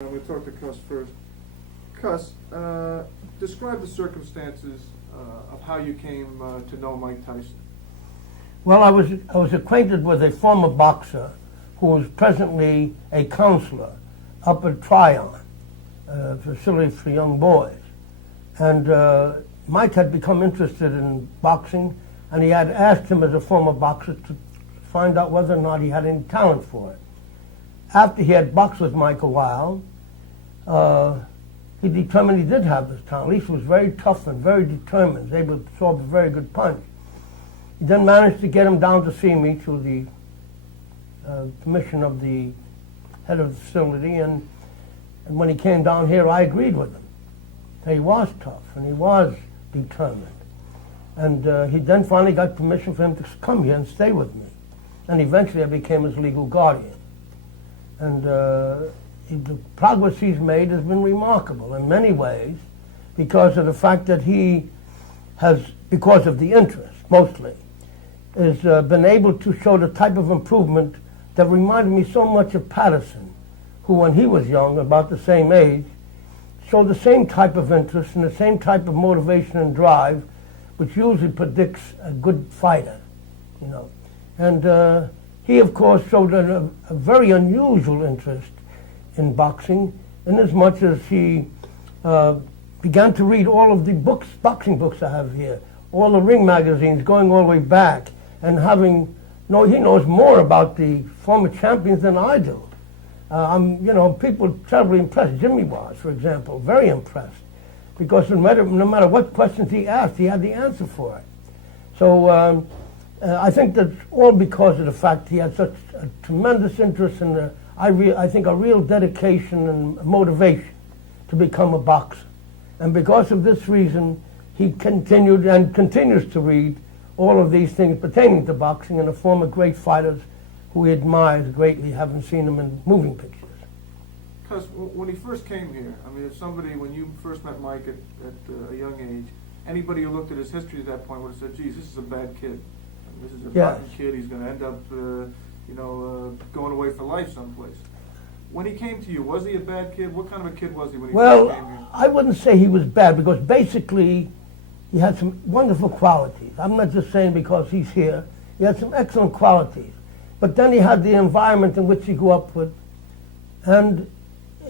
I'm going to talk to Cuss first. Cuss, describe the circumstances of how you came to know Mike Tyson. Well, I was acquainted with a former boxer who is presently a counselor up at Tryon, a facility for young boys. And Mike had become interested in boxing, and he had asked him as a former boxer to find out whether or not he had any talent for it. After he had boxed with Mike a while, he determined he did have this talent. At least he was very tough and very determined, able to absorb a very good punch. He then managed to get him down to see me through the permission of the head of the facility, and when he came down here, I agreed with him. He was tough and he was determined. And he then finally got permission for him to come here and stay with me. And eventually I became his legal guardian. And the progress he's made has been remarkable in many ways because of the fact that he has, because of the interest mostly, has been able to show the type of improvement that reminded me so much of Patterson, who when he was young, about the same age, showed the same type of interest and the same type of motivation and drive, which usually predicts a good fighter, you know. And he, of course, showed a very unusual interest in boxing, inasmuch as he began to read all of the books, boxing books I have here, all the ring magazines going all the way back, and he knows more about the former champions than I do. People are terribly impressed. Jimmy was, for example, very impressed, because no matter what questions he asked, he had the answer for it. So I think that's all because of the fact he had such a tremendous interest in I think a real dedication and motivation to become a boxer. And because of this reason, he continued and continues to read all of these things pertaining to boxing and the former great fighters who he admires greatly, having seen them in moving pictures. Because when he first came here, I mean, when you first met Mike at a young age, anybody who looked at his history at that point would have said, geez, this is a bad kid. I mean, this is a rotten kid. He's going to end up, going away for life someplace. When he came to you, was he a bad kid? What kind of a kid was he when he first came here? Well, I wouldn't say he was bad, because basically he had some wonderful qualities. I'm not just saying because he's here. He had some excellent qualities. But then he had the environment in which he grew up with. And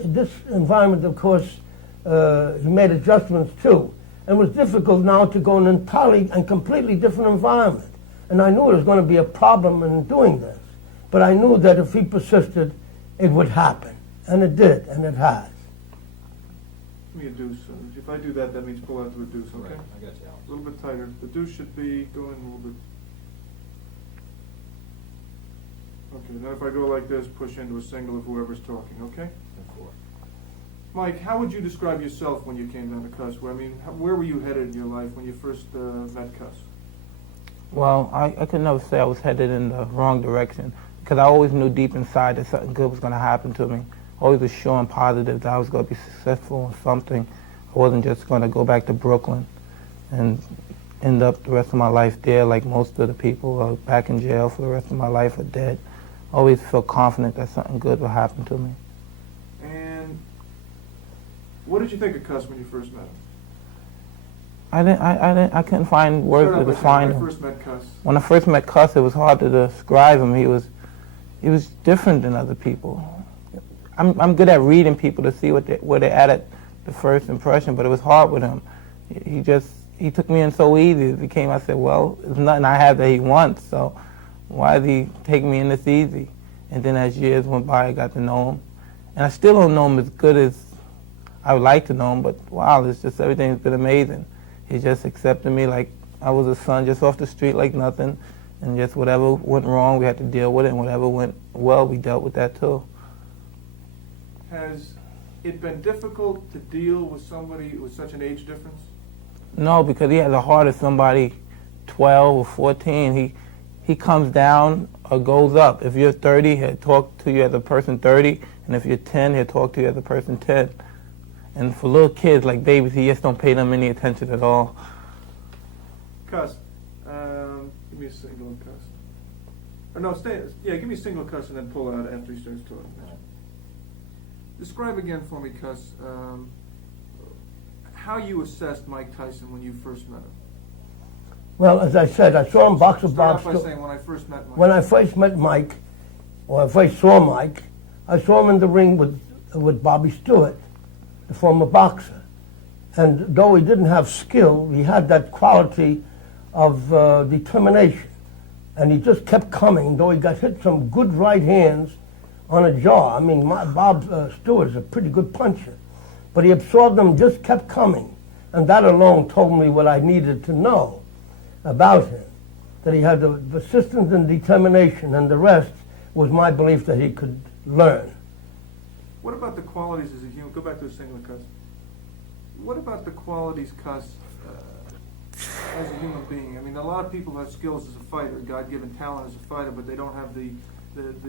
this environment, of course, he made adjustments too. And it was difficult now to go in an entirely and completely different environment. And I knew there was going to be a problem in doing this. But I knew that if he persisted, it would happen. And it did, and it has. Give me a deuce. If I do that, that means pull out to a deuce, okay? Right, I got you, Alex. A little bit tighter. The deuce should be going a little bit. Okay, then if I go like this, push into a single of whoever's talking, okay? 4. Mike, how would you describe yourself when you came down to Cuss? Where were you headed in your life when you first met Cuss? Well, I could never say I was headed in the wrong direction, because I always knew deep inside that something good was going to happen to me. Always was sure and positive that I was going to be successful in something. I wasn't just going to go back to Brooklyn and end up the rest of my life there like most of the people are back in jail for the rest of my life or dead. I always felt confident that something good would happen to me. And what did you think of Cuss when you first met him? I couldn't find words to define him. When I first met Cuss. When I first met Cuss, it was hard to describe him. He was different than other people. I'm good at reading people to see where they're at the first impression, but it was hard with him. He took me in so easy. I said, well, there's nothing I have that he wants, so why does he take me in this easy? And then as years went by, I got to know him. And I still don't know him as good as I would like to know him, but wow, it's just everything's been amazing. He just accepted me like I was a son just off the street like nothing, and just whatever went wrong, we had to deal with it, and whatever went well, we dealt with that too. Has it been difficult to deal with somebody with such an age difference? No, because he has the heart of somebody 12 or 14. He comes down or goes up. If you're 30, he'll talk to you as a person 30, and if you're 10, he'll talk to you as a person 10. And for little kids like babies, he just don't pay them any attention at all. Cuss, give me a single, Cuss. Or no, give me a single, Cuss, and then pull out after he starts talking. Describe again for me, Cus, how you assessed Mike Tyson when you first met him. Well, as I said, I saw him box with Bob Start off by Stewart. saying when I first met Mike. When I first met Mike, or I first saw Mike, I saw him in the ring with Bobby Stewart, the former boxer. And though he didn't have skill, he had that quality of determination. And he just kept coming, though he got hit some good right hands on a jaw. I mean, Bob Stewart's a pretty good puncher. But he absorbed them, just kept coming. And that alone told me what I needed to know about him. That he had the persistence and determination, and the rest was my belief that he could learn. What about the qualities as a human? Go back to the single, Cus. What about the qualities, Cus, as a human being? I mean, a lot of people have skills as a fighter, God-given talent as a fighter, but they don't have the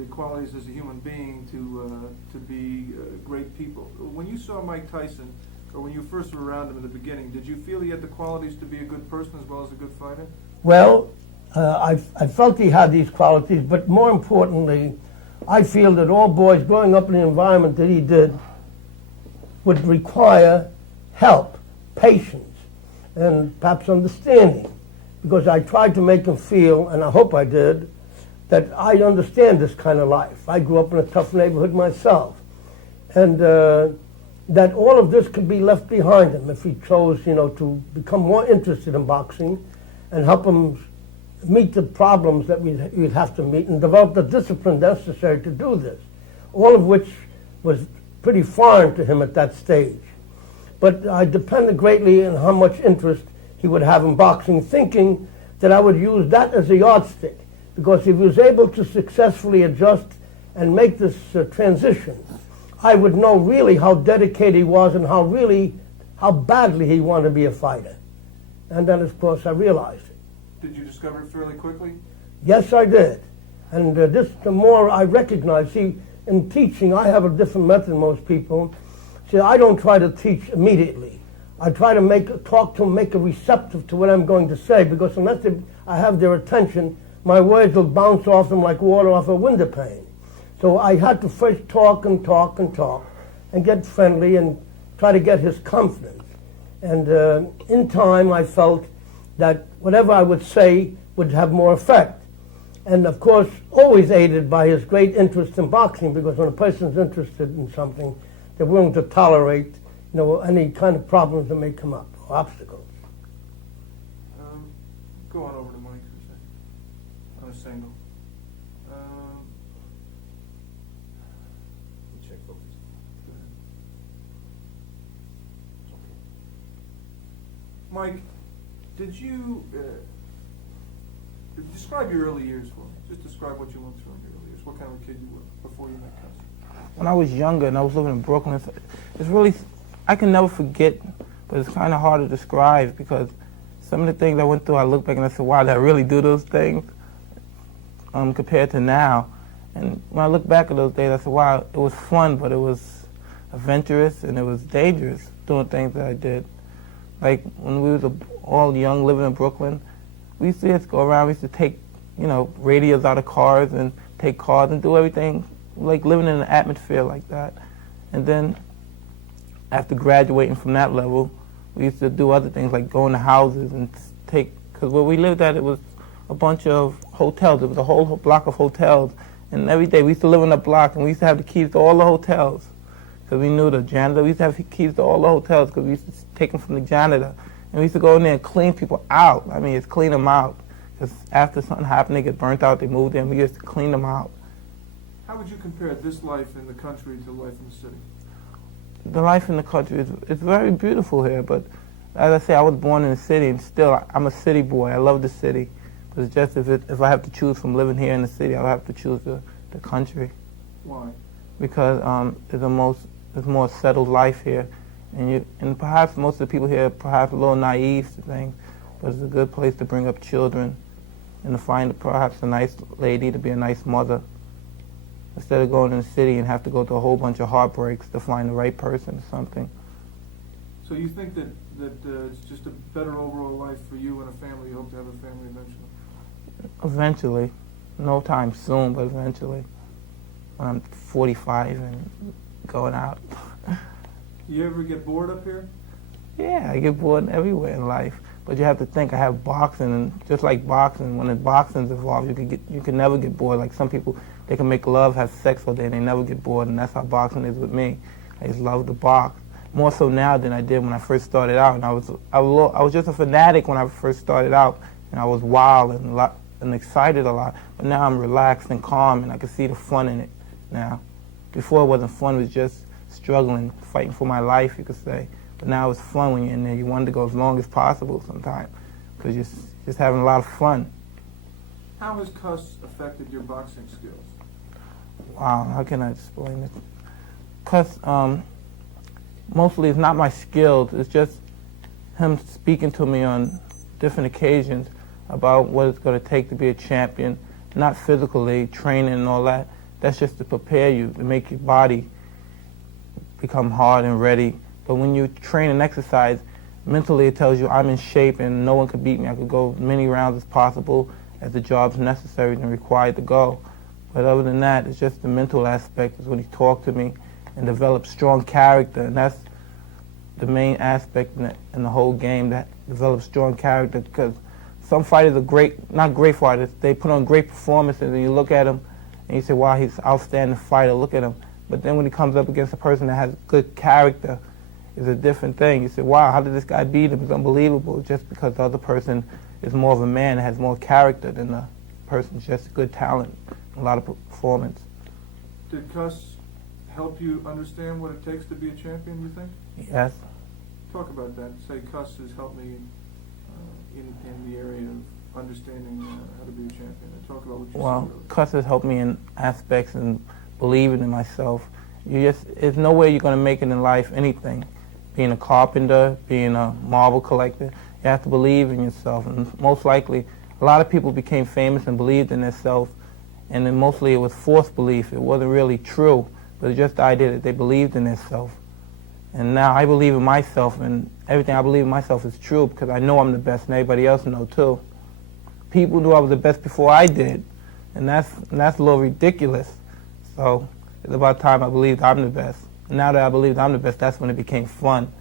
qualities as a human being to be great people. When you saw Mike Tyson, or when you first were around him in the beginning, did you feel he had the qualities to be a good person as well as a good fighter? Well, I felt he had these qualities, but more importantly, I feel that all boys growing up in the environment that he did would require help, patience, and perhaps understanding, because I tried to make him feel, and I hope I did, that I understand this kind of life. I grew up in a tough neighborhood myself, and that all of this could be left behind him if he chose, to become more interested in boxing and help him meet the problems that we'd have to meet and develop the discipline necessary to do this, all of which was pretty foreign to him at that stage. But I depended greatly on how much interest he would have in boxing, thinking that I would use that as a yardstick, because if he was able to successfully adjust and make this transition, I would know really how dedicated he was and how badly he wanted to be a fighter. And then, of course, I realized it. Did you discover it fairly quickly? Yes, I did. And the more I recognize, see, in teaching, I have a different method than most people. See, I don't try to teach immediately. I try to talk to them, make them receptive to what I'm going to say, because unless I have their attention, my words will bounce off them like water off a window pane. So I had to first talk and talk and talk and get friendly and try to get his confidence. And in time, I felt that whatever I would say would have more effect. And of course, always aided by his great interest in boxing, because when a person's interested in something, they're willing to tolerate, any kind of problems that may come up, or obstacles. Go on over to Mike for a second, on a single. Check focus. Go ahead. Mike, did you describe your early years for me? Just describe what you went through in your early years. What kind of a kid you were before you met Tyson? When I was younger and I was living in Brooklyn, it's really, I can never forget, but it's kind of hard to describe, because some of the things I went through, I look back and I said, wow, did I really do those things compared to now? And when I look back at those days, I said, wow, it was fun, but it was adventurous and it was dangerous doing things that I did. Like when we was all young living in Brooklyn, we used to just go around, we used to take, radios out of cars and take cars and do everything, like living in an atmosphere like that. And then after graduating from that level, we used to do other things like go into houses and because where we lived at, it was a bunch of hotels. It was a whole block of hotels. And every day we used to live in a block, and we used to have the keys to all the hotels, because we knew the janitor. We used to have keys to all the hotels because we used to take them from the janitor. And we used to go in there and clean people out. I mean, it's clean them out. Because after something happened, they get burnt out, they moved in, we used to clean them out. How would you compare this life in the country to life in the city? The life in the country is very beautiful here, but as I say, I was born in the city, and still, I'm a city boy. I love the city. But it's just if I have to choose from living here in the city, I'll have to choose the country. Why? Because it's more settled life here. And perhaps most of the people here are perhaps a little naive to things, but it's a good place to bring up children and to find perhaps a nice lady to be a nice mother, instead of going in the city and have to go through a whole bunch of heartbreaks to find the right person or something. So you think that it's just a better overall life for you and a family? You hope to have a family eventually? Eventually. No time soon, but eventually. When I'm 45 and going out. You ever get bored up here? Yeah, I get bored everywhere in life. But you have to think, I have boxing, and just like boxing, when the boxing's involved, you can never get bored. Like some people, they can make love, have sex all day, and they never get bored, and that's how boxing is with me. I just love to box. More so now than I did when I first started out. And I was just a fanatic when I first started out, and I was wild and excited a lot. But now I'm relaxed and calm, and I can see the fun in it now. Before it wasn't fun, it was just struggling, fighting for my life, you could say. But now it's fun when you're in there. You want to go as long as possible sometimes, because you're just having a lot of fun. How has cuss affected your boxing skills? Wow, how can I explain this? Cuss, mostly it's not my skills, it's just him speaking to me on different occasions about what it's going to take to be a champion, not physically, training and all that. That's just to prepare you, to make your body become hard and ready. But when you train and exercise, mentally it tells you I'm in shape and no one could beat me. I could go as many rounds as possible as the job's necessary and required to go. But other than that, it's just the mental aspect is when he talked to me and developed strong character, and that's the main aspect in the whole game, that develops strong character, because some fighters are not great fighters, they put on great performances and you look at them and you say, wow, he's an outstanding fighter, look at him. But then when he comes up against a person that has good character, it's a different thing. You say, wow, how did this guy beat him? It's unbelievable, just because the other person is more of a man and has more character than the person's just good talent, a lot of performance. Did cuss help you understand what it takes to be a champion, you think? Yes. Talk about that. Say cuss has helped me in the area of understanding how to be a champion. And talk about what you Well, see. cuss has helped me in aspects and believing in myself. There's no way you're going to make it in life, anything. Being a carpenter, being a marble collector, you have to believe in yourself. And most likely, a lot of people became famous and believed in themselves, and then mostly it was forced belief. It wasn't really true, but it's just the idea that they believed in themselves. And now I believe in myself, and everything I believe in myself is true because I know I'm the best, and everybody else knows too. People knew I was the best before I did, and that's a little ridiculous. So it's about time I believed I'm the best. And now that I believed I'm the best, that's when it became fun.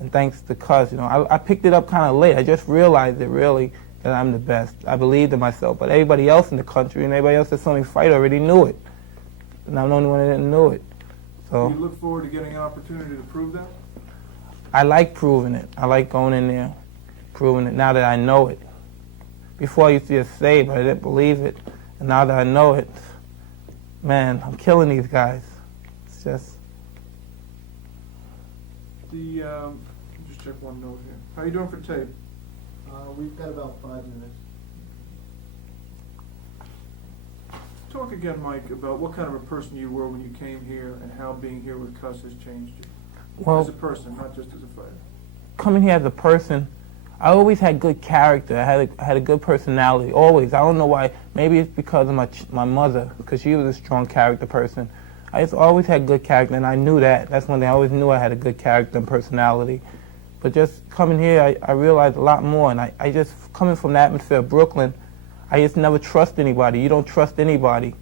And thanks to cuss, I picked it up kind of late. I just realized it really that I'm the best. I believed in myself, but everybody else in the country and everybody else that saw me fight already knew it, and I'm the only one that didn't know it. So Do you look forward to getting an opportunity to prove that? I like proving it. I like going in there, proving it now that I know it. Before I used to just say it, but I didn't believe it. And now that I know it, man, I'm killing these guys. It's just... Just check one note here. How you doing for tape? We've got about 5 minutes. Talk again, Mike, about what kind of a person you were when you came here and how being here with cuss has changed you. Well, as a person, not just as a fighter. Coming here as a person, I always had good character. I had a good personality, always. I don't know why. Maybe it's because of my mother, because she was a strong character person. I just always had good character, and I knew that. That's one thing. I always knew I had a good character and personality. But just coming here, I realized a lot more. And I just, coming from the atmosphere of Brooklyn, I just never trust anybody. You don't trust anybody.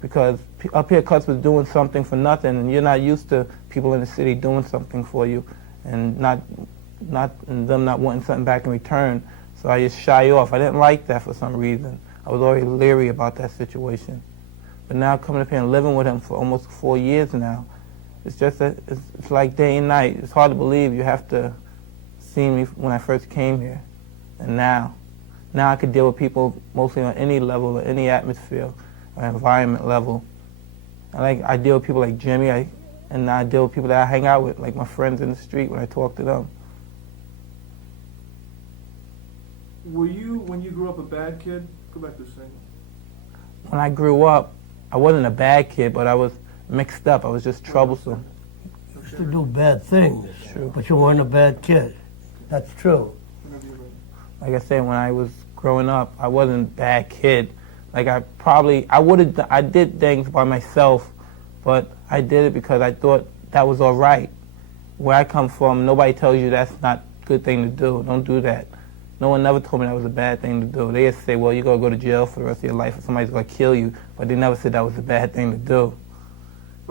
Because up here, Cuts was doing something for nothing, and you're not used to people in the city doing something for you, and them not wanting something back in return. So I just shy off. I didn't like that for some reason. I was always leery about that situation. But now coming up here and living with him for almost 4 years now, it's just that it's like day and night. It's hard to believe. You have to see me when I first came here, and now I could deal with people mostly on any level or any atmosphere or environment level. I deal with people like Jimmy, and I deal with people that I hang out with, like my friends in the street when I talk to them. Were you, when you grew up, a bad kid? Go back to singing. When I grew up, I wasn't a bad kid, but I was mixed up. I was just troublesome. You used to do bad things, True. but you weren't a bad kid. That's true. Whenever you're ready. Like I said, when I was growing up, I wasn't a bad kid. Like I did things by myself, but I did it because I thought that was all right. Where I come from, nobody tells you that's not a good thing to do. Don't do that. No one never told me that was a bad thing to do. They just say, well, you're going to go to jail for the rest of your life or somebody's going to kill you, but they never said that was a bad thing to do.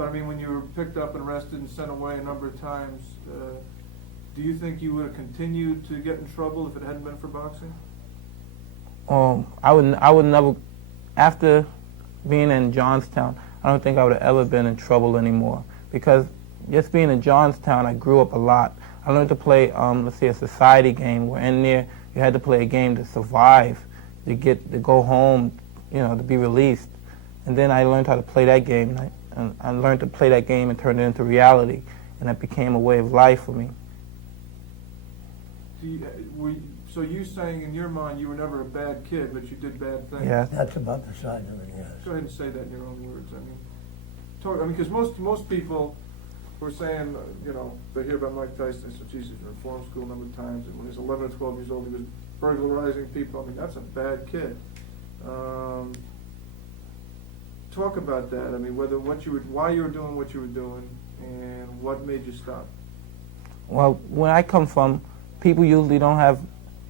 But I mean, when you were picked up and arrested and sent away a number of times, do you think you would have continued to get in trouble if it hadn't been for boxing? I would never, after being in Johnstown, I don't think I would have ever been in trouble anymore, because just being in Johnstown, I grew up a lot. I learned to play, let's say, a society game where in there you had to play a game to survive, to go home, to be released. And then I learned how to play that game, and I learned to play that game and turn it into reality, and that became a way of life for me. So you saying in your mind you were never a bad kid, but you did bad things? Yes. That's about the size of it, yes. Go ahead and say that in your own words. Because most people were saying, they hear about Mike Tyson, they say, Jesus, in reform school a number of times, and when he was 11 or 12 years old, he was burglarizing people. I mean, that's a bad kid. Talk about that. I mean, why you were doing what you were doing, and what made you stop. Well, where I come from, people usually don't have,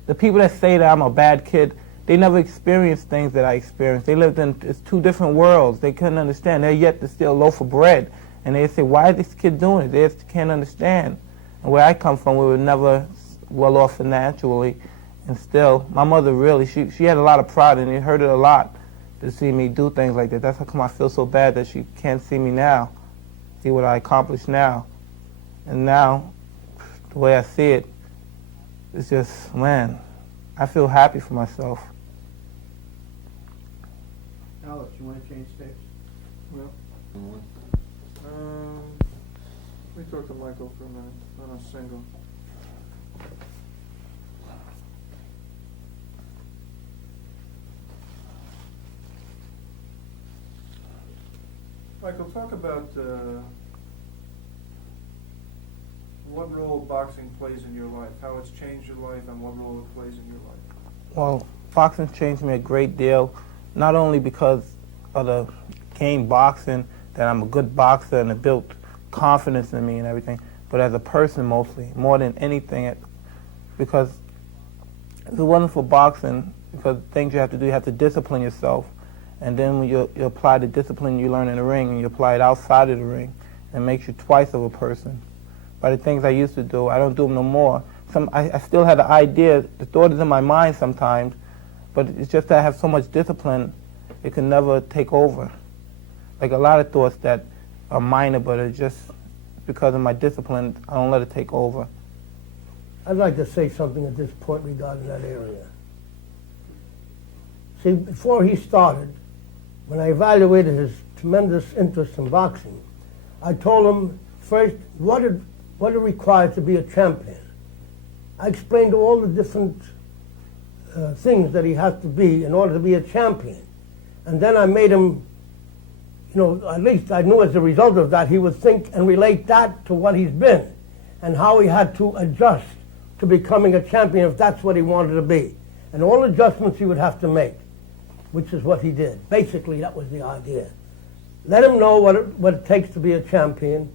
the people that say that I'm a bad kid, they never experienced things that I experienced. They lived in two different worlds. They couldn't understand. They're yet to steal a loaf of bread. And they say, why is this kid doing it? They just can't understand. And where I come from, we were never well off financially. And still, my mother really, she had a lot of pride, and it hurt her a lot to see me do things like that. That's how come I feel so bad that she can't see me now, see what I accomplished now. And now, the way I see it, it's just, man, I feel happy for myself. Alex, you want to change tapes? Well, let me talk to Michael for a minute on a single. Michael, talk about what role boxing plays in your life, how it's changed your life, and what role it plays in your life. Well, boxing changed me a great deal, not only because of the game boxing, that I'm a good boxer and it built confidence in me and everything, but as a person mostly, more than anything, because if it wasn't for boxing, because things you have to do, you have to discipline yourself, and then when you apply the discipline you learn in the ring and you apply it outside of the ring, it makes you twice of a person. By the things I used to do, I don't do them no more. I still had the idea, the thought is in my mind sometimes, but it's just that I have so much discipline, it can never take over. Like a lot of thoughts that are minor, but it's just because of my discipline, I don't let it take over. I'd like to say something at this point regarding that area. See, before he started, when I evaluated his tremendous interest in boxing, I told him first what it required to be a champion. I explained all the different things that he has to be in order to be a champion. And then I made him, at least I knew as a result of that, he would think and relate that to what he's been and how he had to adjust to becoming a champion if that's what he wanted to be. And all adjustments he would have to make, which is what he did. Basically, that was the idea. Let him know what it takes to be a champion,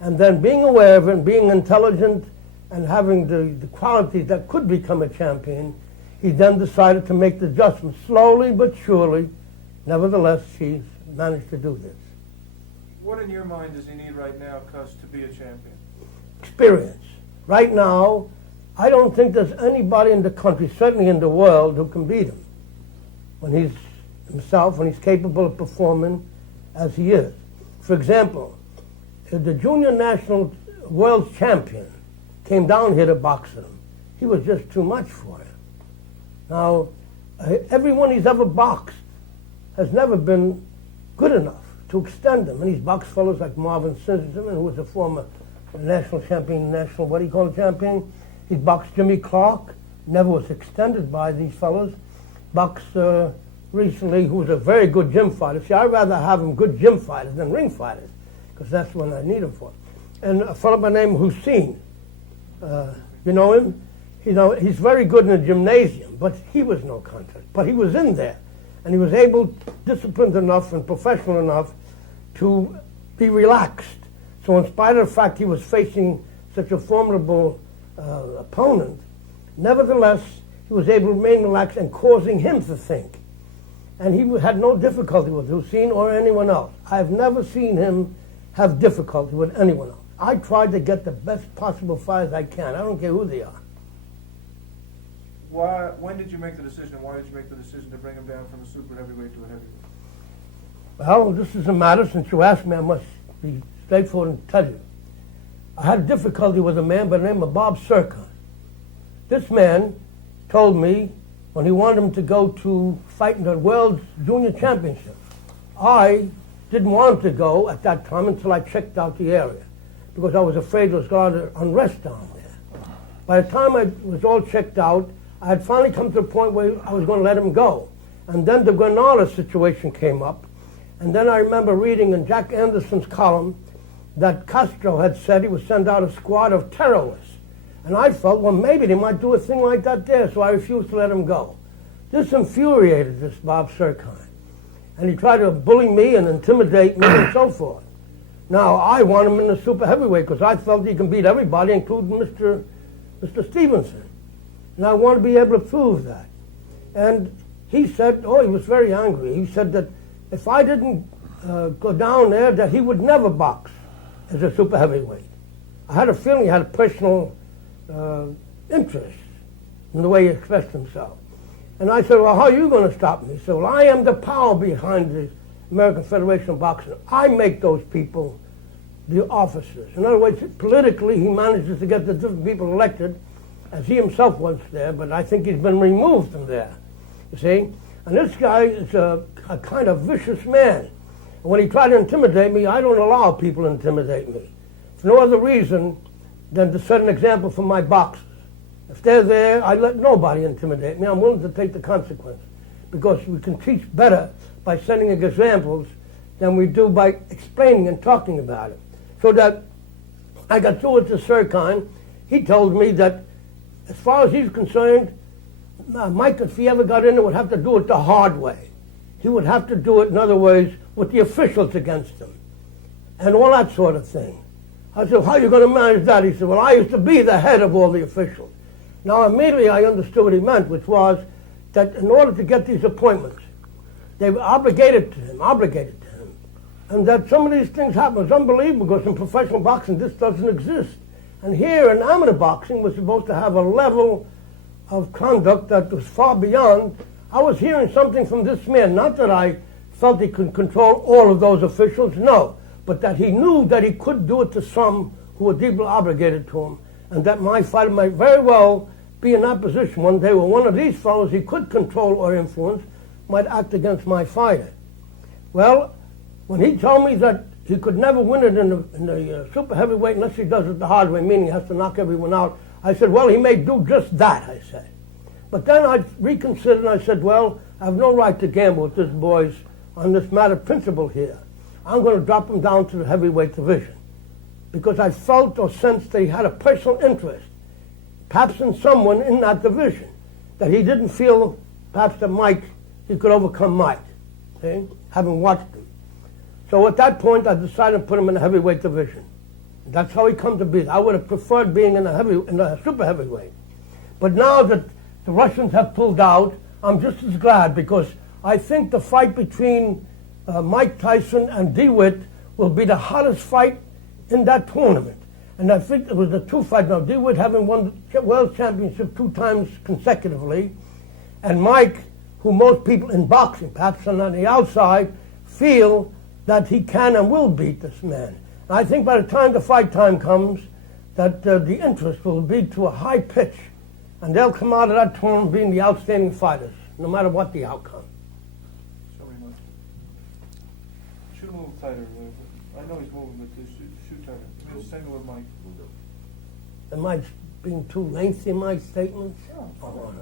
and then being aware of it and being intelligent and having the qualities that could become a champion, he then decided to make the adjustments slowly but surely. Nevertheless, he's managed to do this. What in your mind does he need right now, Cus, to be a champion? Experience. Right now, I don't think there's anybody in the country, certainly in the world, who can beat him when he's capable of performing as he is. For example, the junior national world champion came down here to box with him. He was just too much for him. Now, everyone he's ever boxed has never been good enough to extend him. And he's boxed fellows like Marvin Simpson, who was a former national champion, champion. He's boxed Jimmy Clark, never was extended by these fellows. Boxed recently, who was a very good gym fighter. See, I'd rather have him good gym fighters than ring fighters, because that's what I need him for. And a fellow by the name of Hussein, you know him? He's very good in the gymnasium, but he was no contest. But he was in there, and he was disciplined enough and professional enough to be relaxed. So in spite of the fact he was facing such a formidable opponent, nevertheless, he was able to remain relaxed and causing him to think. And he had no difficulty with Hussein or anyone else. I've never seen him have difficulty with anyone else. I try to get the best possible fighters I can. I don't care who they are. When did you make the decision? Why did you make the decision to bring him down from a super heavyweight to a heavyweight? Well, this is a matter, since you asked me, I must be straightforward and tell you. I had difficulty with a man by the name of Bob Serkan. This man told me when he wanted him to go to fight in the World Junior Championship. I didn't want him to go at that time until I checked out the area, because I was afraid there was a lot of unrest down there. By the time I was all checked out, I had finally come to the point where I was going to let him go. And then the Granada situation came up. And then I remember reading in Jack Anderson's column that Castro had said he would send out a squad of terrorists. And I felt, well, maybe they might do a thing like that there, so I refused to let him go. This infuriated this Bob Serkan. And he tried to bully me and intimidate me and so forth. Now, I want him in the super heavyweight because I felt he can beat everybody, including Mr. Stevenson. And I want to be able to prove that. And he said, he was very angry. He said that if I didn't go down there, that he would never box as a super heavyweight. I had a feeling he had a personal interest in the way he expressed himself. And I said, well, how are you going to stop me? He said, well, I am the power behind the American Federation of Boxing. I make those people the officers. In other words, politically, he manages to get the different people elected, as he himself was there, but I think he's been removed from there, you see? And this guy is a kind of vicious man. And when he tried to intimidate me, I don't allow people to intimidate me. For no other reason than to set an example for my boxers. If they're there, I let nobody intimidate me. I'm willing to take the consequences, because we can teach better by setting examples than we do by explaining and talking about it. So that I got through with the Serkan. He told me that as far as he's concerned, Mike, if he ever got in there, would have to do it the hard way. He would have to do it, in other words, with the officials against him, and all that sort of thing. I said, how are you going to manage that? He said, well, I used to be the head of all the officials. Now, immediately I understood what he meant, which was that in order to get these appointments, they were obligated to him, and that some of these things happen. It's unbelievable, because in professional boxing, this doesn't exist. And here in amateur boxing, we're supposed to have a level of conduct that was far beyond. I was hearing something from this man, not that I felt he could control all of those officials, no, but that he knew that he could do it to some who were deeply obligated to him, and that my fighter might very well be in that position one day where one of these fellows he could control or influence might act against my fighter. Well, when he told me that he could never win it in the super heavyweight unless he does it the hard way, meaning he has to knock everyone out, I said, well, he may do just that, I said. But then I reconsidered and I said, well, I have no right to gamble with this boys on this matter of principle here. I'm going to drop him down to the heavyweight division, because I felt or sensed that he had a personal interest, perhaps in someone in that division, that he didn't feel perhaps that Mike, he could overcome Mike, see, having watched him. So at that point, I decided to put him in the heavyweight division. That's how he come to be. I would have preferred being in the super heavyweight. But now that the Russians have pulled out, I'm just as glad, because I think the fight between Mike Tyson and DeWitt will be the hottest fight in that tournament. And I think it was the two fights. Now, DeWitt having won the world championship 2 times consecutively, and Mike, who most people in boxing, perhaps on the outside, feel that he can and will beat this man. And I think by the time the fight time comes, that the interest will be to a high pitch, and they'll come out of that tournament being the outstanding fighters, no matter what the outcome. Show me Mike. Shoot a little tighter. I know he's moving, but shoot tighter. I mean, same with Mike. Am I being too lengthy in my statements? No,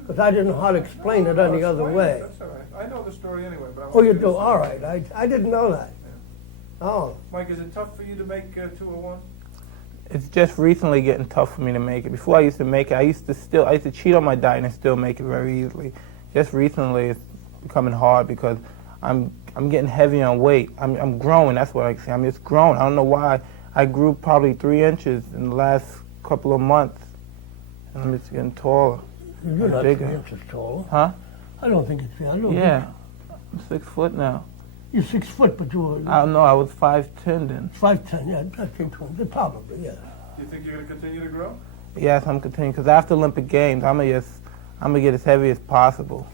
because I didn't know how to explain it any other way. That's all right. I know the story anyway, but I Oh, you do? All right. I didn't know that. Yeah. Oh. Mike, is it tough for you to make 201? It's just recently getting tough for me to make it. Before I used to make it, I used to cheat on my diet and still make it very easily. Just recently, it's becoming hard because I'm getting heavy on weight. I'm growing. That's what I say. I'm just growing. I don't know why. I grew probably 3 inches in the last couple of months, and I'm just getting taller. You're not 3 bigger. inches tall. Huh? I don't think it's. I don't Yeah, I'm 6 foot now. You're 6 foot, but you were I don't know. I was 5'10" then. 5'10", yeah, I think 20, probably, yeah. Do you think you're going to continue to grow? Yes, I'm continuing because after Olympic Games, I'm gonna get as heavy as possible.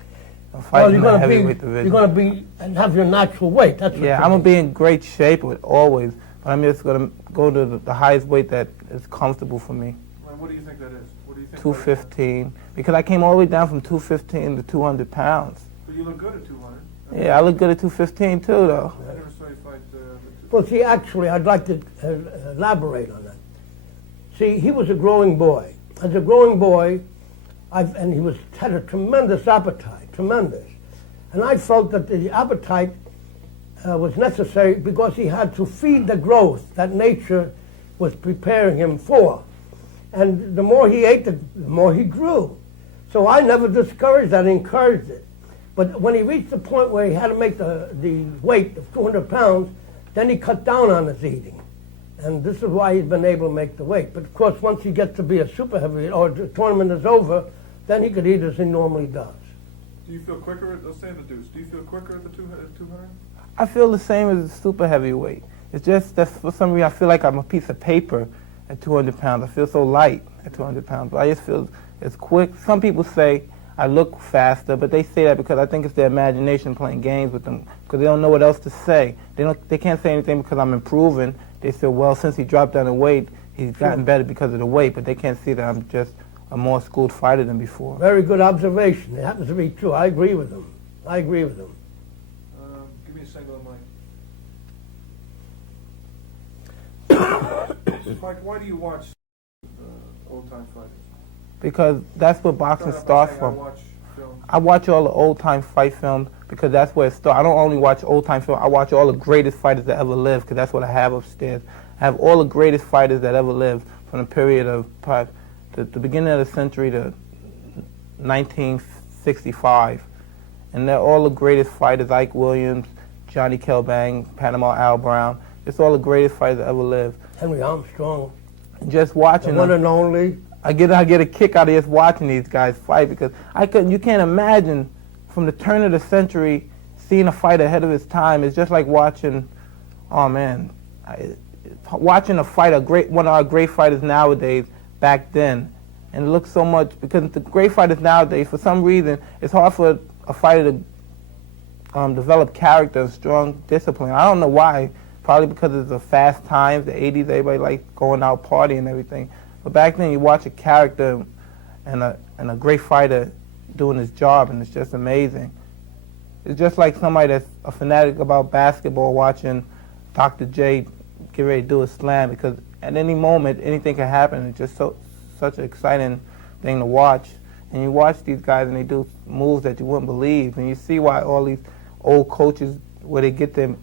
I'm Well, fighting you're in the gonna heavyweight be, division. you're gonna be and have your natural weight. That's what Yeah, you're I'm gonna doing. be in great shape with always, but I'm just gonna go to the highest weight that is comfortable for me. And what do you think that is? What do you think? 215, because I came all the way down from 215 to 200 pounds. But you look good at 200. Yeah, I look good at 215 too, though. I never saw you fight the Well, see, actually, I'd like to elaborate on that. See, he was a growing boy. As a growing boy, and he had a tremendous appetite, tremendous. And I felt that the appetite was necessary because he had to feed the growth that nature was preparing him for. And the more he ate, the more he grew. So I never discouraged that, encouraged it. But when he reached the point where he had to make the weight of 200 pounds, then he cut down on his eating. And this is why he's been able to make the weight. But of course, once he gets to be a super heavyweight, or the tournament is over, then he could eat as he normally does. Do you feel quicker let's say the deuce, do you feel quicker at the 200? I feel the same as a super heavyweight. It's just that for some reason I feel like I'm a piece of paper at 200 pounds. I feel so light at 200 pounds, but I just feel it's quick. Some people say I look faster, but they say that because I think it's their imagination playing games with them because they don't know what else to say. They can't say anything because I'm improving. They say, well, since he dropped down in weight, he's gotten better because of the weight, but they can't see that I'm just a more schooled fighter than before. Very good observation. It happens to be true. I agree with him. I agree with him. Give me a single mic. Mike, why do you watch old-time fighters? Because that's where boxing starts from. I watch films. I watch all the old-time fight films because that's where it starts. I don't only watch old-time films. I watch all the greatest fighters that ever lived because that's what I have upstairs. I have all the greatest fighters that ever lived from the period of the beginning of the century to 1965. And they're all the greatest fighters, Ike Williams, Johnny Kelbang, Panama Al Brown. It's all the greatest fighters that ever lived. Henry Armstrong, Just watching the one them. and only. I get a kick out of just watching these guys fight because you can't imagine from the turn of the century seeing a fight ahead of his time. It's just like watching, watching a fight, one of our great fighters nowadays back then. And it looks so much, because the great fighters nowadays, for some reason, it's hard for a fighter to develop character and strong discipline. I don't know why. Probably because it's the fast times, the 80s, everybody like going out partying and everything. But back then, you watch a character and a great fighter doing his job, and it's just amazing. It's just like somebody that's a fanatic about basketball watching Dr. J get ready to do a slam, because at any moment, anything can happen. It's just such an exciting thing to watch. And you watch these guys, and they do moves that you wouldn't believe. And you see why all these old coaches, where they get their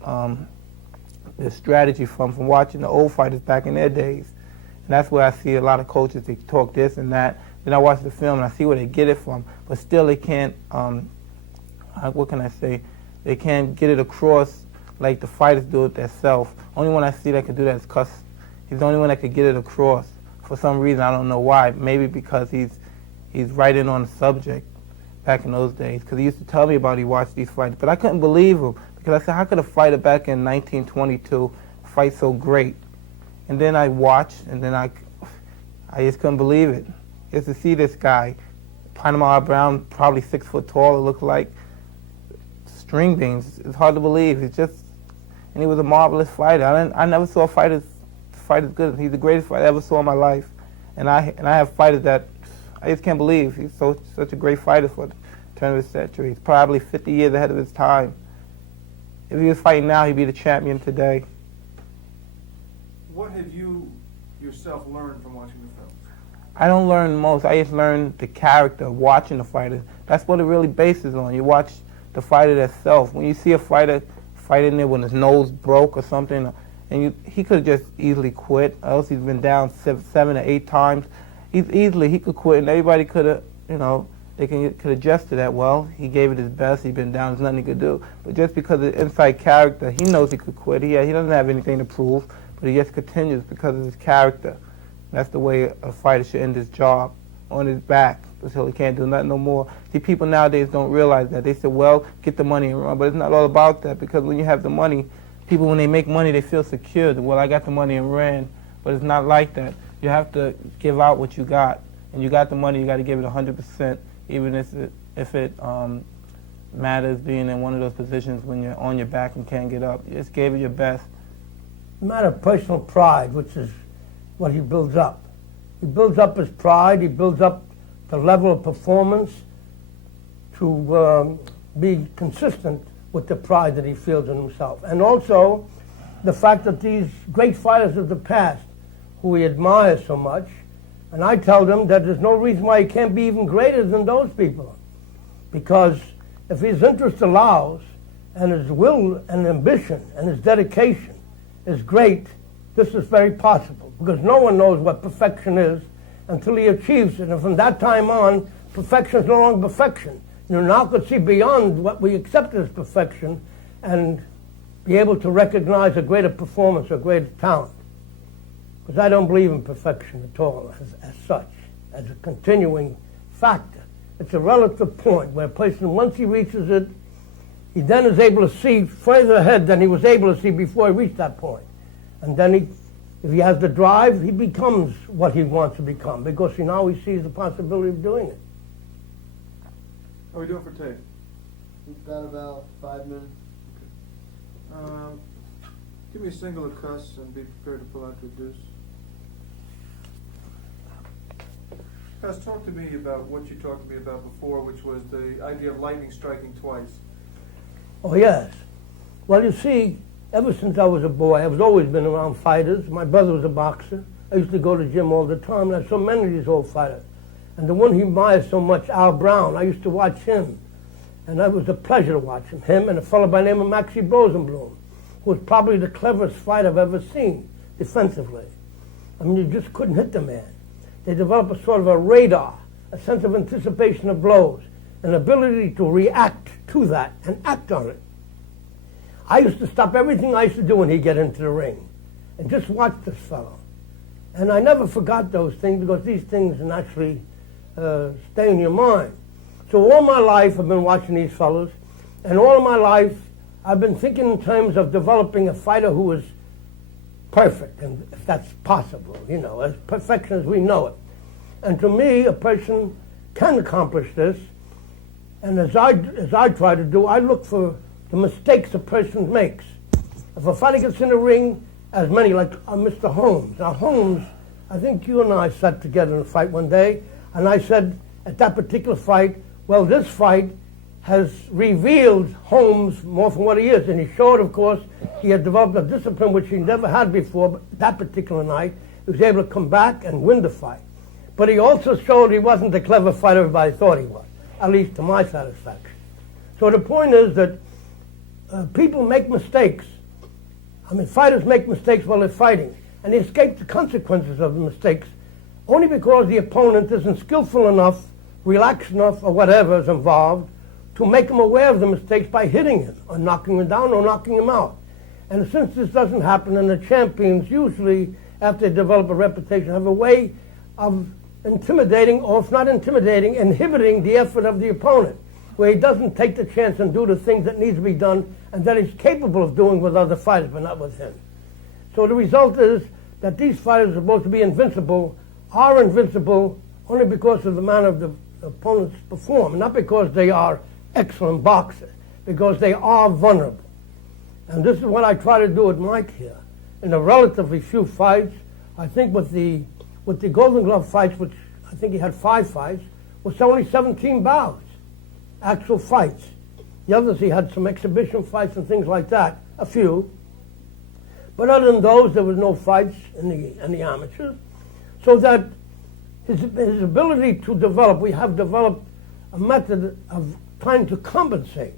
strategy from watching the old fighters back in their days. And that's where I see a lot of coaches, they talk this and that. Then I watch the film and I see where they get it from. But still they can't, what can I say? They can't get it across like the fighters do it themselves. Only one I see that could do that is Cuss. He's the only one that could get it across. For some reason, I don't know why. Maybe because he's right in on the subject back in those days. Because he used to tell me about he watched these fights. But I couldn't believe him. Because I said, how could a fighter back in 1922 fight so great? And then I watched, and then I just couldn't believe it. Just to see this guy, Panama Brown, probably 6 foot tall, it looked like string beans. It's hard to believe. And he was a marvelous fighter. I never saw a fighter fight as good. He's the greatest fighter I ever saw in my life. And I have fighters that I just can't believe. He's such a great fighter for the turn of the century. He's probably 50 years ahead of his time. If he was fighting now, he'd be the champion today. What have you yourself learned from watching the films? I don't learn most. I just learn the character of watching the fighter. That's what it really bases on. You watch the fighter itself. When you see a fighter fighting there when his nose broke or something, and he could have just easily quit, or else he's been down 7 or 8 times. He could quit, and everybody could have, they could adjust to that. Well, he gave it his best. He'd been down. There's nothing he could do. But just because of the inside character, he knows he could quit. He doesn't have anything to prove, but he just continues because of his character. That's the way a fighter should end his job, on his back. until he can't do nothing no more. See, people nowadays don't realize that. They say, well, get the money and run, but it's not all about that, because when you have the money, people, when they make money, they feel secure. Well, I got the money and ran, but it's not like that. You have to give out what you got, and you got the money, you got to give it 100%, even if it matters being in one of those positions when you're on your back and can't get up. You just gave it your best. A matter of personal pride, which is what he builds up. He builds up his pride, he builds up the level of performance to be consistent with the pride that he feels in himself. And also the fact that these great fighters of the past, who he admires so much, and I tell them that there's no reason why he can't be even greater than those people. Because if his interest allows, and his will and ambition and his dedication is great, this is very possible. Because no one knows what perfection is until he achieves it. And from that time on, perfection is no longer perfection. You now could see beyond what we accept as perfection and be able to recognize a greater performance or greater talent. Because I don't believe in perfection at all as such, as a continuing factor. It's a relative point where a person, once he reaches it, he then is able to see further ahead than he was able to see before he reached that point. And then if he has the drive, he becomes what he wants to become, because now he sees the possibility of doing it. How are we doing for tape? We've got about 5 minutes. Give me a single of cuss and be prepared to pull out your deuce. Cuss, talk to me about what you talked to me about before, which was the idea of lightning striking twice. Oh, yes. Well, you see, ever since I was a boy, I've always been around fighters. My brother was a boxer. I used to go to the gym all the time, and I saw many of these old fighters. And the one he admires so much, Al Brown, I used to watch him. And it was a pleasure to watch him. Him and a fellow by the name of Maxie Rosenblum, who was probably the cleverest fighter I've ever seen defensively. I mean, you just couldn't hit the man. They developed a sort of a radar, a sense of anticipation of blows, an ability to react to that and act on it. I used to stop everything I used to do when he'd get into the ring and just watch this fellow. And I never forgot those things, because these things naturally stay in your mind. So all my life I've been watching these fellows, and all of my life I've been thinking in terms of developing a fighter who is perfect, and if that's possible, as perfection as we know it. And to me, a person can accomplish this, and as I try to do, I look for the mistakes a person makes. If a fighter gets in the ring, as many like Mr. Holmes. Now Holmes, I think you and I sat together in a fight one day, and I said at that particular fight, well, this fight has revealed Holmes more from what he is. And he showed, of course, he had developed a discipline which he never had before, but that particular night, he was able to come back and win the fight. But he also showed he wasn't the clever fighter everybody thought he was, at least to my satisfaction. So the point is that people make mistakes. I mean, fighters make mistakes while they're fighting, and they escape the consequences of the mistakes only because the opponent isn't skillful enough, relaxed enough, or whatever is involved to make him aware of the mistakes by hitting him or knocking him down or knocking him out. And since this doesn't happen, and the champions usually, after they develop a reputation, have a way of intimidating, or if not intimidating, inhibiting the effort of the opponent, where he doesn't take the chance and do the things that need to be done and that he's capable of doing with other fighters, but not with him. So the result is that these fighters are supposed to be invincible, are invincible only because of the manner of the opponents perform, not because they are excellent boxers, because they are vulnerable. And this is what I try to do with Mike here. In the relatively few fights, I think with the Golden Glove fights, which I think he had 5 fights, was only 17 bouts, actual fights. The others, he had some exhibition fights and things like that, a few. But other than those, there was no fights in the amateurs. So that his ability to develop, we have developed a method of trying to compensate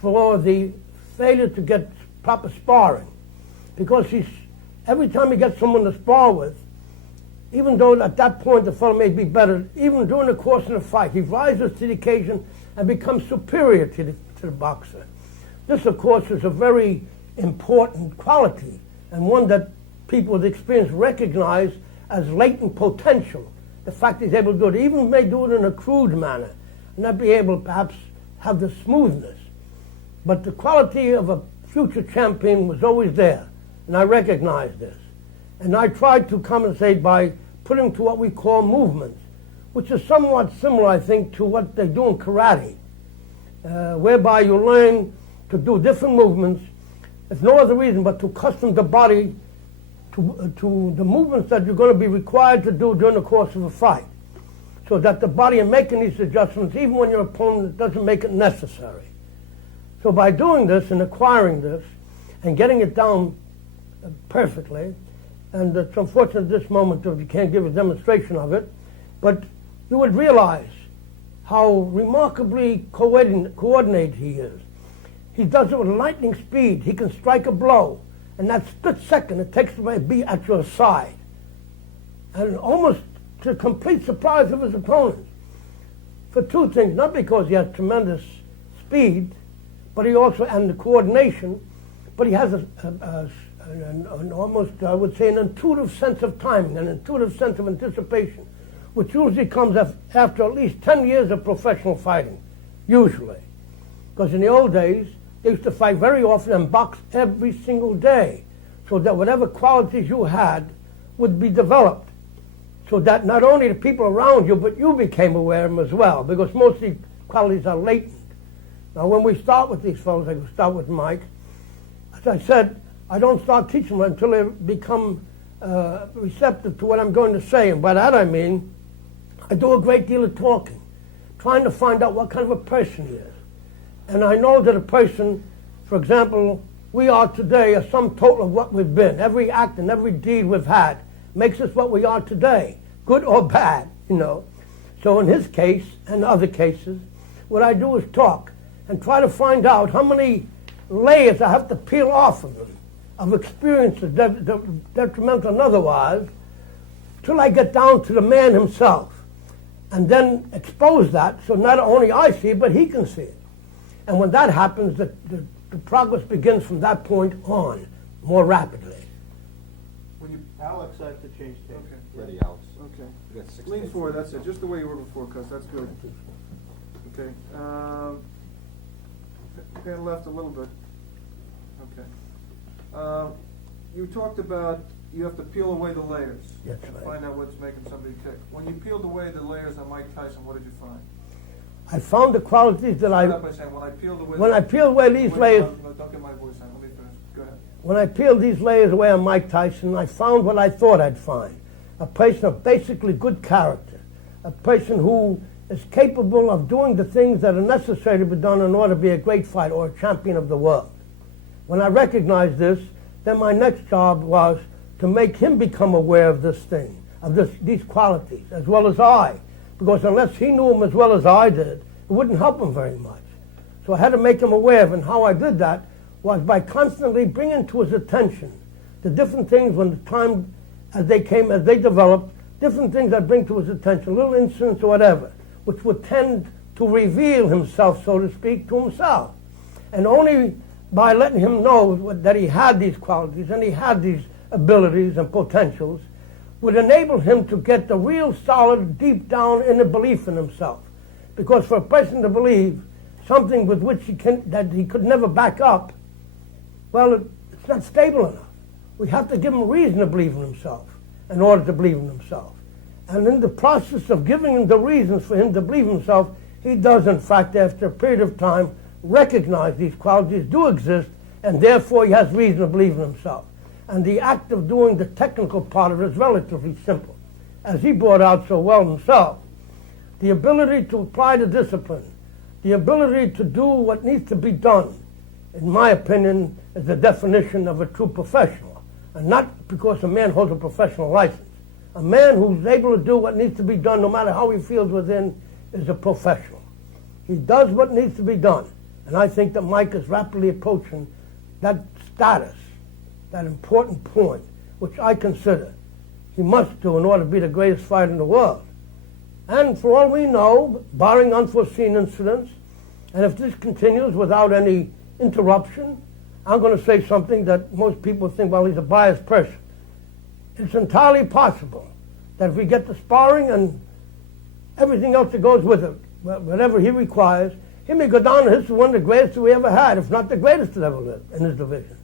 for the failure to get proper sparring. Because every time he gets someone to spar with, even though at that point the fellow may be better, even during the course of the fight, he rises to the occasion and becomes superior to the boxer. This, of course, is a very important quality, and one that people with experience recognize as latent potential the fact he's able to do it. He even may do it in a crude manner, and not be able to perhaps have the smoothness. But the quality of a future champion was always there, and I recognized this. And I tried to compensate by putting to what we call movements, which is somewhat similar, I think, to what they do in karate, whereby you learn to do different movements. If no other reason but to accustom the body to the movements that you're going to be required to do during the course of a fight, so that the body, in making these adjustments, even when your opponent doesn't make it necessary. So by doing this and acquiring this and getting it down perfectly, and it's unfortunate at this moment that you can't give a demonstration of it, but you would realize how remarkably coordinated he is. He does it with lightning speed. He can strike a blow, and that split second it takes to be at your side, and almost to complete surprise of his opponent. For two things, not because he has tremendous speed, but he also, and the coordination, but he has an almost, I would say, an intuitive sense of timing, an intuitive sense of anticipation, which usually comes after at least 10 years of professional fighting, usually. Because in the old days, they used to fight very often and box every single day, so that whatever qualities you had would be developed, so that not only the people around you, but you became aware of them as well, because most of these qualities are latent. Now, when we start with these fellows, like we start with Mike, as I said, I don't start teaching them until they become receptive to what I'm going to say. And by that I mean, I do a great deal of talking, trying to find out what kind of a person he is. And I know that a person, for example, we are today a sum total of what we've been. Every act and every deed we've had makes us what we are today, good or bad, you know. So in his case, and other cases, what I do is talk and try to find out how many layers I have to peel off of them, of experiences, detrimental and otherwise, till I get down to the man himself, and then expose that so not only I see it, but he can see it. And when that happens, the progress begins from that point on, more rapidly. When you, Alex, I have to change tape. okay, Ready, Alex? okay. We got 6 Lean minutes. forward, that's it, just the way you were before, Cuz, that's good. Okay, pan left a little bit. Okay. You talked about you have to peel away the layers. That's to right. find out what's making somebody tick. When you peeled away the layers on Mike Tyson, what did you find? I found the qualities that Start out by saying, when I peeled away when I peeled away these Wait, layers, no, don't get my voice on, let me finish, go ahead. when I peeled these layers away on Mike Tyson, I found what I thought I'd find. A person of basically good character. A person who is capable of doing the things that are necessary to be done in order to be a great fighter or a champion of the world. When I recognized this, then my next job was to make him become aware of this thing, of these qualities, as well as I. Because unless he knew them as well as I did, it wouldn't help him very much. So I had to make him aware of it, and how I did that was by constantly bringing to his attention the different things when the time, as they developed, different things I bring to his attention, little incidents or whatever, which would tend to reveal himself, so to speak, to himself. And only by letting him know that he had these qualities and he had these abilities and potentials would enable him to get the real solid, deep down inner belief in himself. Because for a person to believe something with which that he could never back up, well, it's not stable enough. We have to give him reason to believe in himself in order to believe in himself. And in the process of giving him the reasons for him to believe in himself, he does, in fact, after a period of time, recognize these qualities do exist, and therefore he has reason to believe in himself. And the act of doing the technical part of it is relatively simple. As he brought out so well himself, the ability to apply the discipline, the ability to do what needs to be done, in my opinion, is the definition of a true professional. And not because a man holds a professional license. A man who's able to do what needs to be done, no matter how he feels within, is a professional. He does what needs to be done. And I think that Mike is rapidly approaching that status, that important point, which I consider he must do in order to be the greatest fighter in the world. And for all we know, barring unforeseen incidents, and if this continues without any interruption, I'm going to say something that most people think, well, he's a biased person. It's entirely possible that if we get the sparring and everything else that goes with it, whatever he requires, he may go down as one of the greatest we ever had, if not the greatest that ever lived in his division.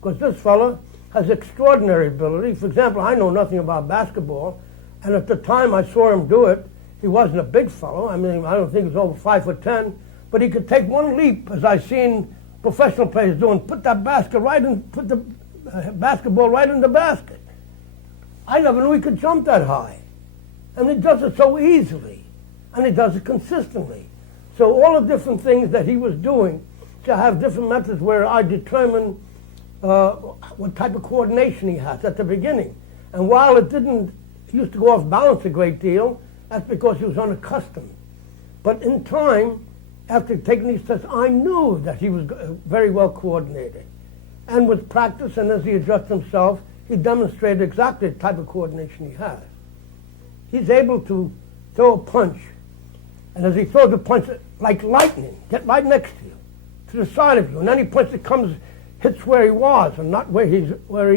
Because this fella has extraordinary ability. For example, I know nothing about basketball, and at the time I saw him do it, he wasn't a big fellow. I mean, I don't think he was over 5'10", but he could take one leap, as I've seen professional players do, and put the basketball right in the basket. I never knew he could jump that high. And he does it so easily, and he does it consistently. So all the different things that he was doing, to have different methods where I determine what type of coordination he has at the beginning. And while it didn't, he used to go off balance a great deal, that's because he was unaccustomed. But in time, after taking these tests, I knew that he was very well coordinated. And with practice and as he adjusts himself, he demonstrated exactly the type of coordination he has. He's able to throw a punch, and as he throws a punch, like lightning, get right next to you, to the side of you, and any punch that comes hits where he was and not where he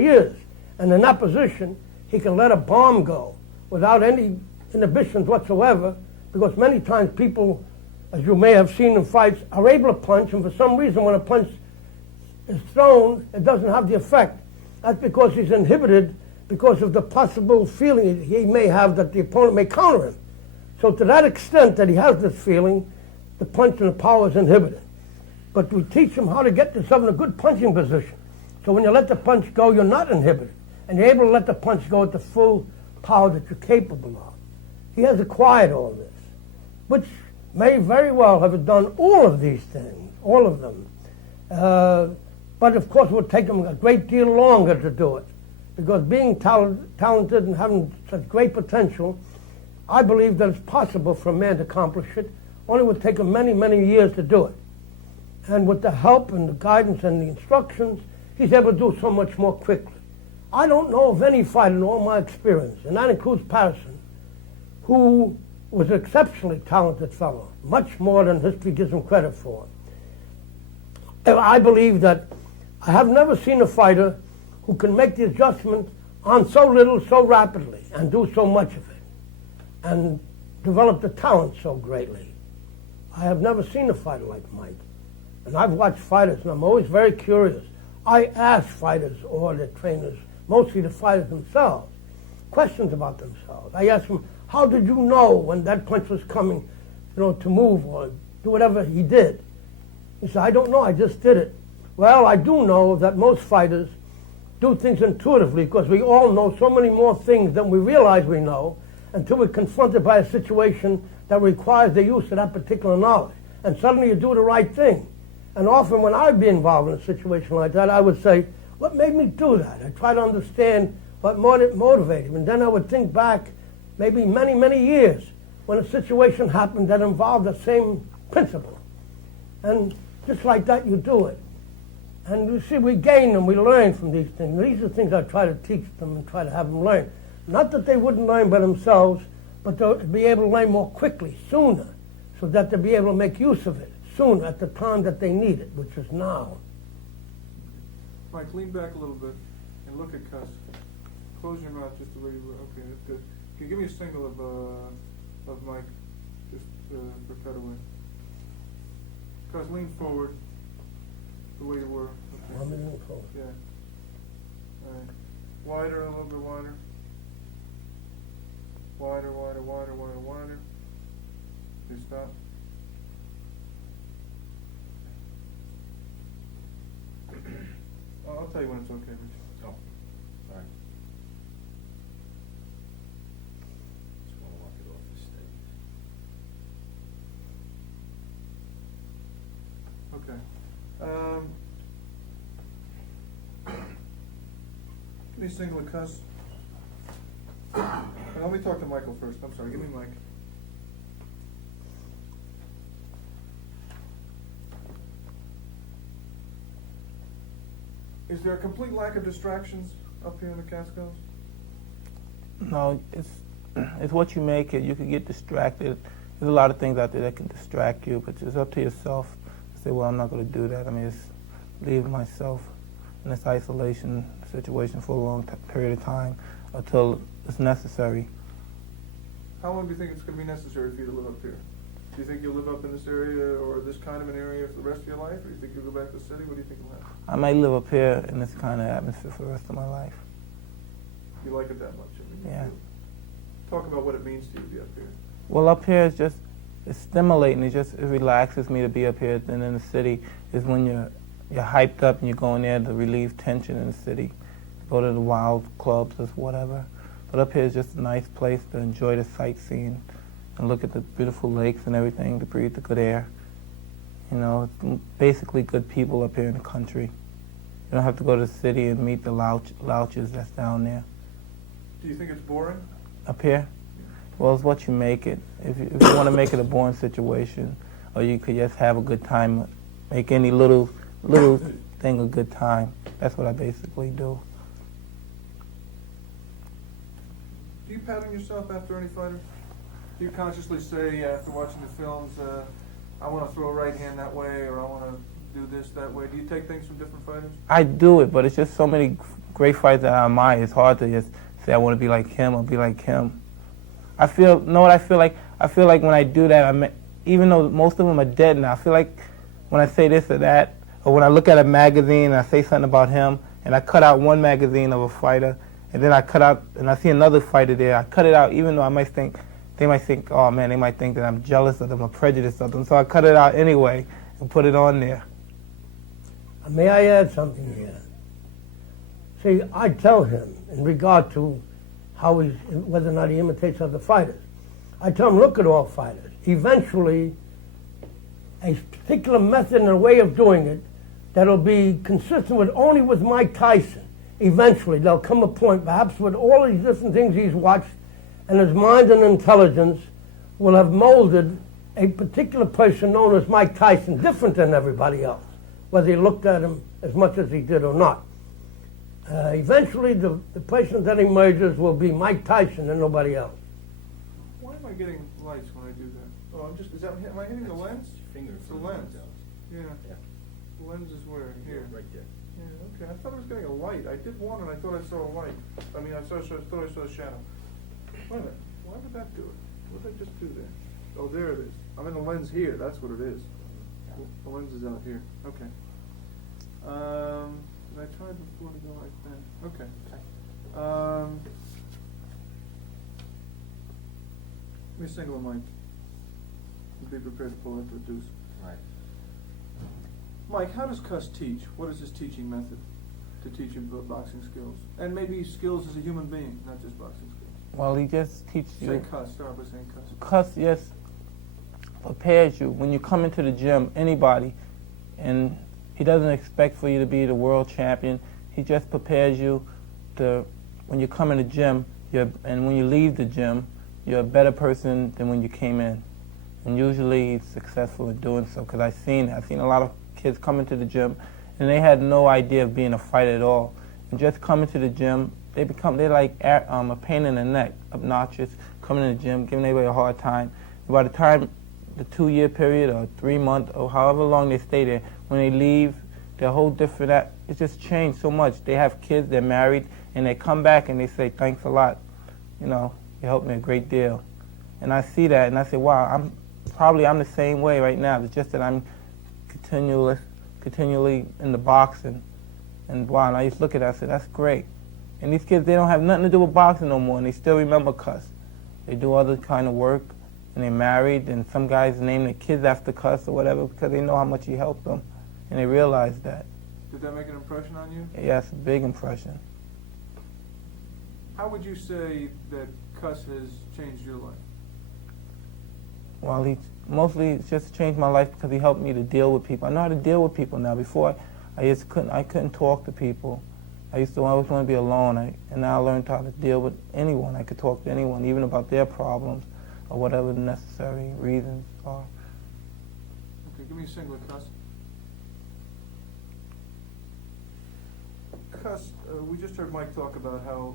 is. And in that position, he can let a bomb go without any inhibitions whatsoever, because many times people, as you may have seen in fights, are able to punch, and for some reason when a punch is thrown, it doesn't have the effect. That's because he's inhibited because of the possible feeling he may have that the opponent may counter him. So to that extent that he has this feeling, the punch and the power is inhibited. But we teach him how to get yourself in a good punching position. So when you let the punch go, you're not inhibited. And you're able to let the punch go at the full power that you're capable of. He has acquired all this, which may very well have done all of these things, all of them. But of course it would take him a great deal longer to do it. Because being talented and having such great potential, I believe that it's possible for a man to accomplish it. Only would take him many, many years to do it. And with the help and the guidance and the instructions, he's able to do so much more quickly. I don't know of any fighter in all my experience, and that includes Patterson, who was an exceptionally talented fellow, much more than history gives him credit for. I believe that I have never seen a fighter who can make the adjustment on so little, so rapidly, and do so much of it, and develop the talent so greatly. I have never seen a fighter like Mike. And I've watched fighters, and I'm always very curious. I ask fighters or their trainers, mostly the fighters themselves, questions about themselves. I ask them, how did you know when that punch was coming, to move or do whatever he did? He said, I don't know, I just did it. Well, I do know that most fighters do things intuitively, because we all know so many more things than we realize we know until we're confronted by a situation that requires the use of that particular knowledge. And suddenly you do the right thing. And often when I'd be involved in a situation like that, I would say, what made me do that? I try to understand what motivated me. And then I would think back maybe many, many years when a situation happened that involved the same principle. And just like that, you do it. And you see, we gain and we learn from these things. These are things I try to teach them and try to have them learn. Not that they wouldn't learn by themselves, but to be able to learn more quickly, sooner, so that they'll be able to make use of it soon, at the time that they need it, which is now. Mike, lean back a little bit and look at Cuss. Close your mouth just the way you were. Okay, that's good. Can you give me a single of Mike, just for cutaway? Cuss, lean forward the way you were. Okay. I'm leaning forward. Yeah. All right. Wider, a little bit wider. Wider, wider, wider, wider, wider. Okay, stop. I'll tell you when it's okay, Rich. Oh, sorry. Just want to walk it off the stage. Okay. Give me a single of Cuss. Let me talk to Michael first. I'm sorry. Give me Mike. Is there a complete lack of distractions up here in the Catskills? No, it's what you make it. You can get distracted. There's a lot of things out there that can distract you, but it's up to yourself to say, well, I'm not going to do that. I mean, it's leave myself in this isolation situation for a long period of time. until it's necessary. How long do you think it's going to be necessary for you to live up here? Do you think you'll live up in this area or this kind of an area for the rest of your life, or do you think you'll go back to the city? What do you think will happen? I might live up here in this kind of atmosphere for the rest of my life. You like it that much? I mean, Yeah. Talk about what it means to you to be up here. Well, up here is just, it's stimulating. It relaxes me to be up here. And in the city is when you're hyped up and you're going there to relieve tension in the city. Go to the wild clubs or whatever. But up here is just a nice place to enjoy the sightseeing and look at the beautiful lakes and everything, to breathe the good air. You know, it's basically good people up here in the country. You don't have to go to the city and meet the louches that's down there. Do you think it's boring? Up here? Well, it's what you make it. If you want to make it a boring situation, or you could just have a good time, make any little thing a good time. That's what I basically do. Do you pat on yourself after any fighter? Do you consciously say after watching the films, I want to throw a right hand that way, or I want to do this that way? Do you take things from different fighters? I do it, but it's just so many great fighters that I admire. It's hard to just say I want to be like him or be like him. I feel like when I do that, even though most of them are dead now, I feel like when I say this or that, or when I look at a magazine and I say something about him, and I cut out one magazine of a fighter, and then I cut out, and I see another fighter there, I cut it out, even though they might think, oh man, they might think that I'm jealous of them or prejudiced of them, so I cut it out anyway and put it on there. May I add something here? See, I tell him in regard to whether or not he imitates other fighters. I tell him, look at all fighters. Eventually, a particular method and a way of doing it that'll be consistent only with Mike Tyson. Eventually, there'll come a point, perhaps with all these different things he's watched, and his mind and intelligence will have molded a particular person known as Mike Tyson, different than everybody else, whether he looked at him as much as he did or not. Eventually, the person that emerges will be Mike Tyson and nobody else. Why am I getting lights when I do that? Oh, am I hitting the lens? Your finger. It's the lens. Yeah. Yeah. The lens is where? Here. Right there. Yeah, okay. I thought I was getting a light. I did one and I thought I saw a light. I mean, I thought I saw a shadow. Wait a minute. Why would that do it? What did I just do there? Oh, there it is. I'm in the lens here. That's what it is. The lens is out here. Okay. Did I try before to go like that? Okay. Let me single a mic. Be prepared to pull into a deuce. Right. Mike, how does Cuss teach? What is his teaching method to teach him boxing skills? And maybe skills as a human being, not just boxing skills. Well, he just teaches you. Say Cuss. Start by saying Cuss. Cuss, yes, prepares you. When you come into the gym, anybody, and he doesn't expect for you to be the world champion. He just prepares you to, when you come in the gym, and when you leave the gym, you're a better person than when you came in. And usually he's successful in doing so, because I've seen a lot of kids come into the gym, and they had no idea of being a fighter at all. And just coming to the gym, they're like a pain in the neck, obnoxious, coming in the gym, giving everybody a hard time. And by the time the 2-year period or 3 month or however long they stay there, when they leave, they're a whole different, it's just changed so much. They have kids, they're married, and they come back and they say, thanks a lot. You know, you helped me a great deal. And I see that and I say, wow, I'm the same way right now. It's just that I'm continually in the boxing. And wow, and I just look at it, I say, that's great. And these kids, they don't have nothing to do with boxing no more, and they still remember Cuss. They do other kind of work, and they're married, and some guys name their kids after Cuss or whatever because they know how much he helped them, and they realize that. Did that make an impression on you? Yes, a big impression. How would you say that Cuss has changed your life? Well, mostly it's just changed my life because he helped me to deal with people. I know how to deal with people now. Before, I couldn't talk to people. I used to always want to be alone, and now I learned how to deal with anyone. I could talk to anyone, even about their problems or whatever the necessary reasons are. Okay, give me a single, Cuss. Cuss, we just heard Mike talk about how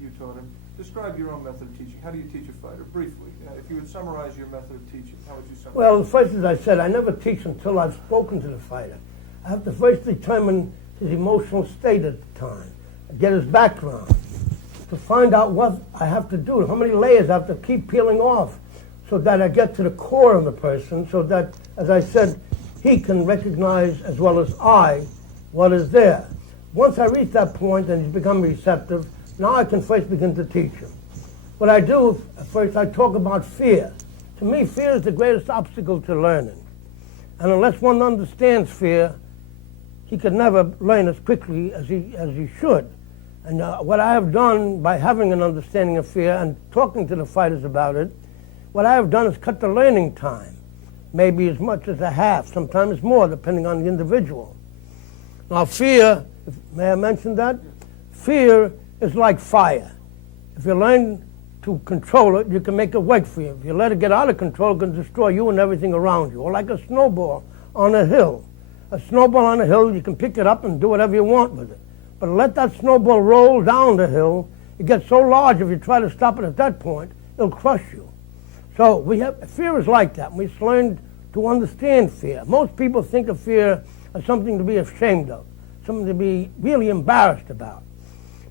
you taught him. Describe your own method of teaching. How do you teach a fighter, briefly? If you would summarize your method of teaching, how would you summarize? Well, first, as I said, I never teach until I've spoken to the fighter. I have to first determine his emotional state at the time, get his background. to find out what I have to do, how many layers I have to keep peeling off so that I get to the core of the person, so that, as I said, he can recognize as well as I what is there. Once I reach that point and he's become receptive, now I can first begin to teach him. What I do, first I talk about fear. To me, fear is the greatest obstacle to learning. And unless one understands fear, he could never learn as quickly as he should. And what I have done by having an understanding of fear and talking to the fighters about it, what I have done is cut the learning time, maybe as much as a half, sometimes more, depending on the individual. Now fear, may I mention that? Fear is like fire. If you learn to control it, you can make it work for you. If you let it get out of control, it can destroy you and everything around you. Or like a snowball on a hill. A snowball on a hill, you can pick it up and do whatever you want with it. But let that snowball roll down the hill, it gets so large if you try to stop it at that point, it'll crush you. So fear is like that. We've learned to understand fear. Most people think of fear as something to be ashamed of, something to be really embarrassed about.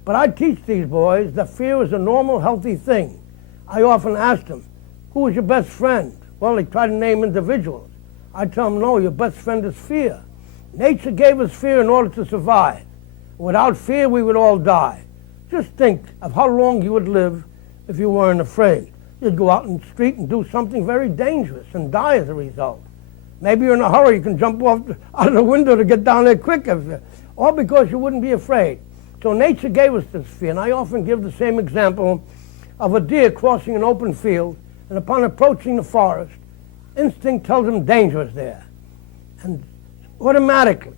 But I teach these boys that fear is a normal, healthy thing. I often ask them, who is your best friend? Well, they try to name individuals. I tell them, no, your best friend is fear. Nature gave us fear in order to survive. Without fear, we would all die. Just think of how long you would live if you weren't afraid. You'd go out in the street and do something very dangerous and die as a result. Maybe you're in a hurry, you can jump out of the window to get down there quicker, all because you wouldn't be afraid. So nature gave us this fear, and I often give the same example of a deer crossing an open field, and upon approaching the forest, instinct tells him danger is there. And automatically,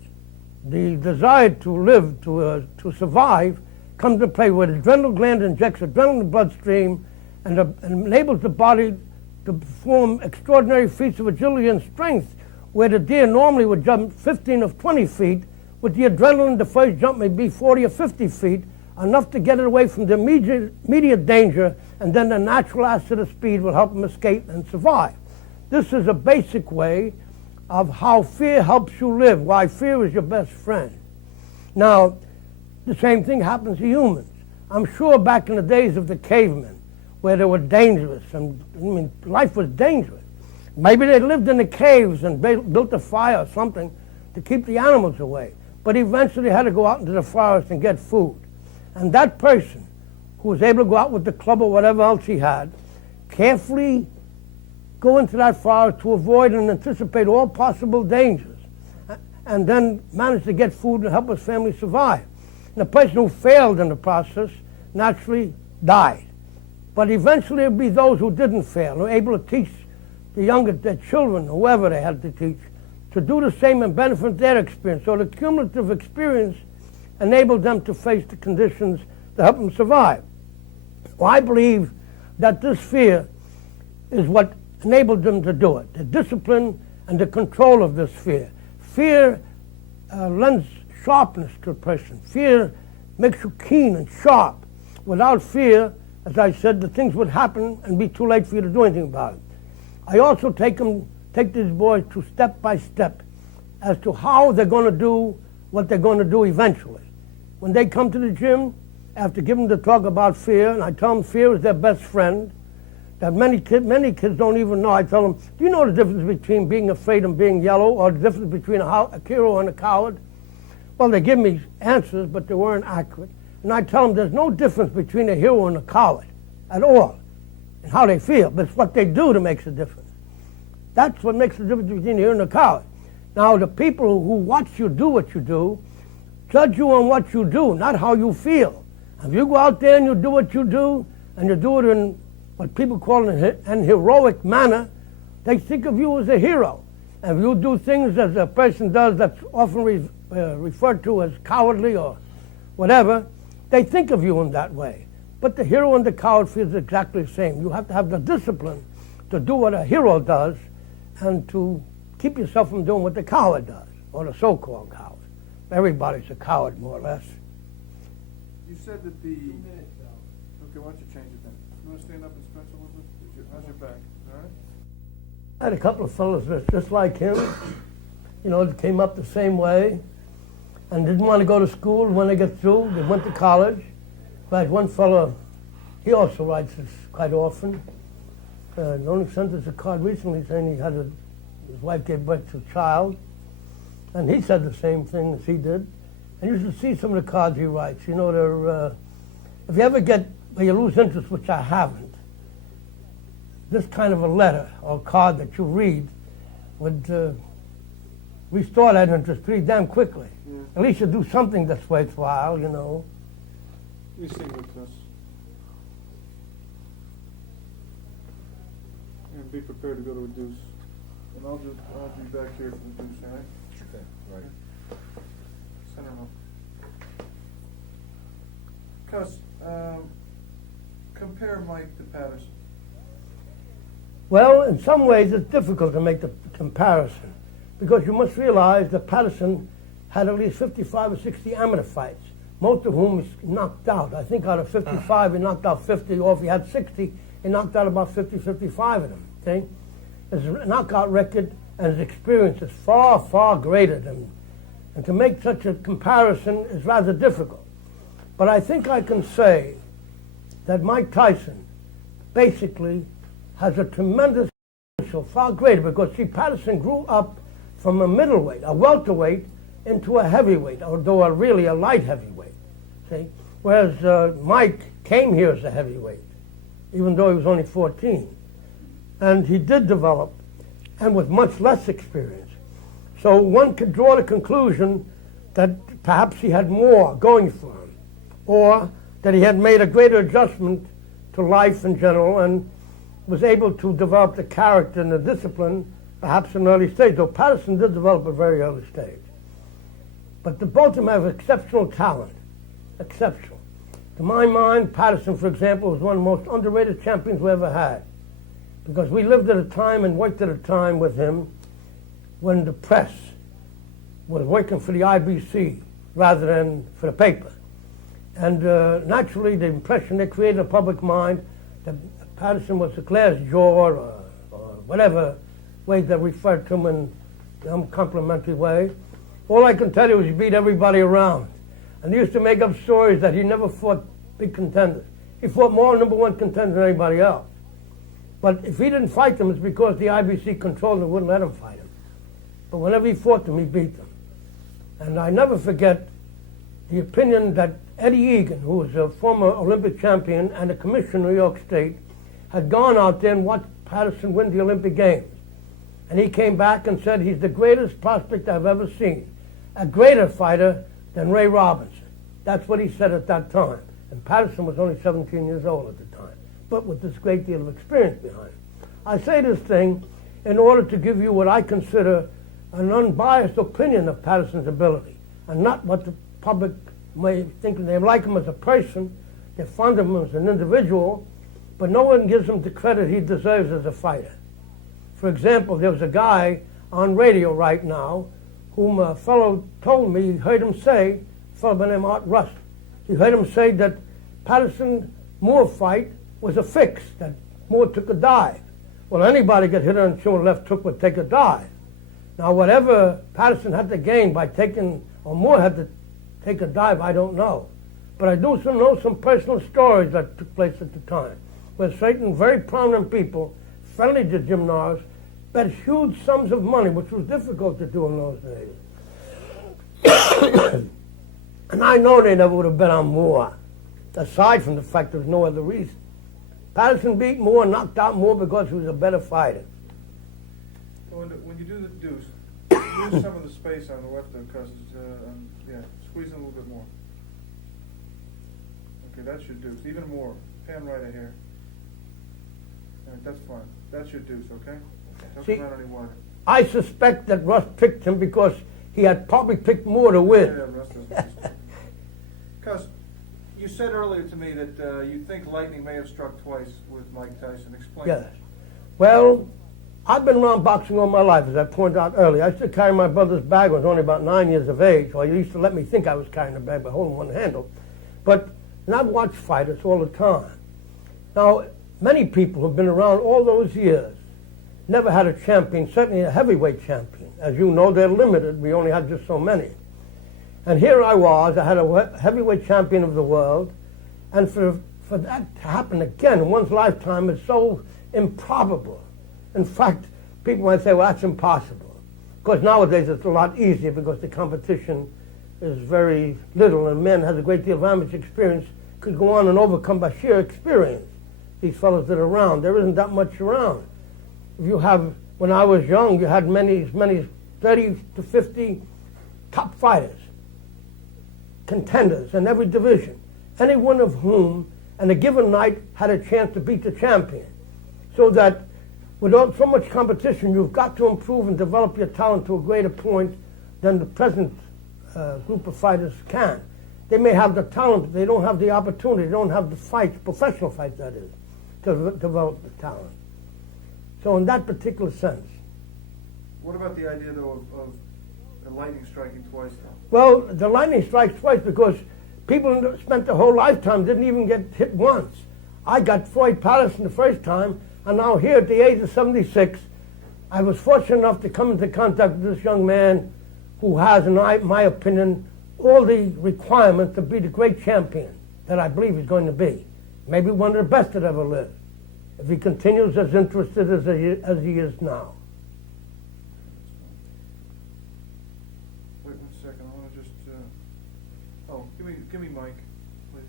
the desire to live, to survive, comes to play where the adrenal gland injects adrenaline in the bloodstream and enables the body to perform extraordinary feats of agility and strength, where the deer normally would jump 15 or 20 feet. With the adrenaline, the first jump may be 40 or 50 feet, enough to get it away from the immediate danger, and then the natural asset of speed will help him escape and survive. This is a basic way of how fear helps you live, why fear is your best friend. Now, the same thing happens to humans. I'm sure back in the days of the cavemen, where they were dangerous, and life was dangerous. Maybe they lived in the caves and built a fire or something to keep the animals away. But eventually had to go out into the forest and get food. And that person who was able to go out with the club or whatever else he had, carefully go into that forest to avoid and anticipate all possible dangers, and then manage to get food and help his family survive. And the person who failed in the process naturally died. But eventually it would be those who didn't fail, who were able to teach their children, whoever they had to teach, to do the same and benefit their experience. So the cumulative experience enabled them to face the conditions to help them survive. Well, I believe that this fear is what enabled them to do it, the discipline and the control of this fear. Fear lends sharpness to a person. Fear makes you keen and sharp. Without fear, as I said, the things would happen and be too late for you to do anything about it. I also take these boys to step by step as to how they're going to do what they're going to do eventually. When they come to the gym, after giving them the talk about fear, and I tell them fear is their best friend, that many kids don't even know. I tell them, do you know the difference between being afraid and being yellow, or the difference between a hero and a coward? Well, they give me answers, but they weren't accurate. And I tell them there's no difference between a hero and a coward at all in how they feel, but it's what they do that makes a difference. That's what makes the difference between a hero and a coward. Now, the people who watch you do what you do judge you on what you do, not how you feel. If you go out there and you do what you do, and you do it in what people call an heroic manner, they think of you as a hero. And if you do things as a person does that's often referred to as cowardly or whatever, they think of you in that way. But the hero and the coward feels exactly the same. You have to have the discipline to do what a hero does and to keep yourself from doing what the coward does, or the so-called coward. Everybody's a coward, more or less. You said that the... 2 minutes, okay, why don't you change it then? You want to stand up and stretch a little bit? How's your back? All right? I had a couple of fellows just like him, that came up the same way and didn't want to go to school when they got through. They went to college. Right, one fellow, he also writes this quite often. He only sent us a card recently saying his wife gave birth to a child, and he said the same thing as he did. And you should see some of the cards he writes. You know, they're, if you ever get where you lose interest, which I haven't, this kind of a letter or card that you read would restore that interest pretty damn quickly. Yeah. At least you do something that's worthwhile, you know. Let me see with this. And be prepared to go to a deuce. And I'll be back here for the deuce, all right? Okay, right. Center home. Cuz, compare Mike to Patterson. Well, in some ways it's difficult to make the comparison because you must realize that Patterson had at least 55 or 60 amateur fights, most of whom he knocked out. I think out of 55 he knocked out 50, or if he had 60, he knocked out about 50, 55 of them, okay? His knockout record and his experience is far, far greater than, and to make such a comparison is rather difficult. But I think I can say that Mike Tyson basically has a tremendous potential, far greater, because see, Patterson grew up from a middleweight, a welterweight, into a heavyweight, although really a light heavyweight, see? Whereas Mike came here as a heavyweight, even though he was only 14. And he did develop, and with much less experience. So one could draw the conclusion that perhaps he had more going for him, or that he had made a greater adjustment to life in general and was able to develop the character and the discipline perhaps in an early stage, though Patterson did develop at a very early stage. But the both of them have exceptional talent, exceptional. To my mind, Patterson, for example, was one of the most underrated champions we ever had, because we lived at a time and worked at a time with him when the press was working for the IBC rather than for the paper. And naturally, the impression they created in the public mind that Patterson was a glass jaw or whatever way they referred to him in some complimentary way. All I can tell you is he beat everybody around. And they used to make up stories that he never fought big contenders. He fought more number one contenders than anybody else. But if he didn't fight them, it's because the IBC controlled him and wouldn't let him fight him. But whenever he fought them, he beat them. And I never forget the opinion that Eddie Egan, who was a former Olympic champion and a commissioner in New York State, had gone out there and watched Patterson win the Olympic Games. And he came back and said he's the greatest prospect I've ever seen, a greater fighter than Ray Robinson. That's what he said at that time. And Patterson was only 17 years old at the time, but with this great deal of experience behind him. I say this thing in order to give you what I consider an unbiased opinion of Patterson's ability, and not what the public may think. They like him as a person, they're fond of him as an individual, but no one gives him the credit he deserves as a fighter. For example, there was a guy on radio right now whom a fellow told me, he heard him say, a fellow by the name of Art Rust, he heard him say that Patterson-Moore fight was a fix, that Moore took a dive. Well, anybody get hit on the shoulder left hook would take a dive. Now, whatever Patterson had to gain by taking, or Moore had to take a dive, I don't know. But I do know some personal stories that took place at the time, where certain very prominent people, friendly to Jim Norris, bet huge sums of money, which was difficult to do in those days. And I know they never would have bet on Moore, aside from the fact there's no other reason. Patterson beat Moore, knocked out Moore because he was a better fighter. When you do the deuce, lose some of the space on the left there, because yeah, squeeze in a little bit more. Okay, that's your deuce. Even more. Pan right a hair. All right, that's fine. That's your deuce, okay? Don't See, come out any wider. I suspect that Russ picked him because he had probably picked Moore to win. Yeah, Russ doesn't. Because you said earlier to me that you think lightning may have struck twice with Mike Tyson. Explain Yes. that. Well, I've been around boxing all my life, as I pointed out earlier. I used to carry my brother's bag when I was only about 9 years of age. Well, he used to let me think I was carrying the bag by holding one handle. But and I've watched fighters all the time. Now, many people who've been around all those years never had a champion, certainly a heavyweight champion. As you know, they're limited. We only had just so many. And here I was. I had a heavyweight champion of the world, And for that to happen again in one's lifetime is so improbable. In fact, people might say, well, that's impossible. Of course, nowadays it's a lot easier because the competition is very little, and men has a great deal of amateur experience, could go on and overcome by sheer experience these fellows that are around. There isn't that much around. If you have, when I was young, you had as many as 30 to 50 top fighters, contenders in every division, any one of whom, on a given night, had a chance to beat the champion. So that without so much competition, you've got to improve and develop your talent to a greater point than the present group of fighters can. They may have the talent, but they don't have the opportunity, they don't have the fights, professional fights that is, to develop the talent. So in that particular sense. What about the idea, though, of the lightning striking twice, though? Well, the lightning strikes twice because people spent their whole lifetime, didn't even get hit once. I got Floyd Patterson the first time, and now here at the age of 76, I was fortunate enough to come into contact with this young man who has, in my opinion, all the requirements to be the great champion that I believe he's going to be. Maybe one of the best that ever lived, if he continues as interested as he is now. Wait 1 second, I want to just, give me Mike, please.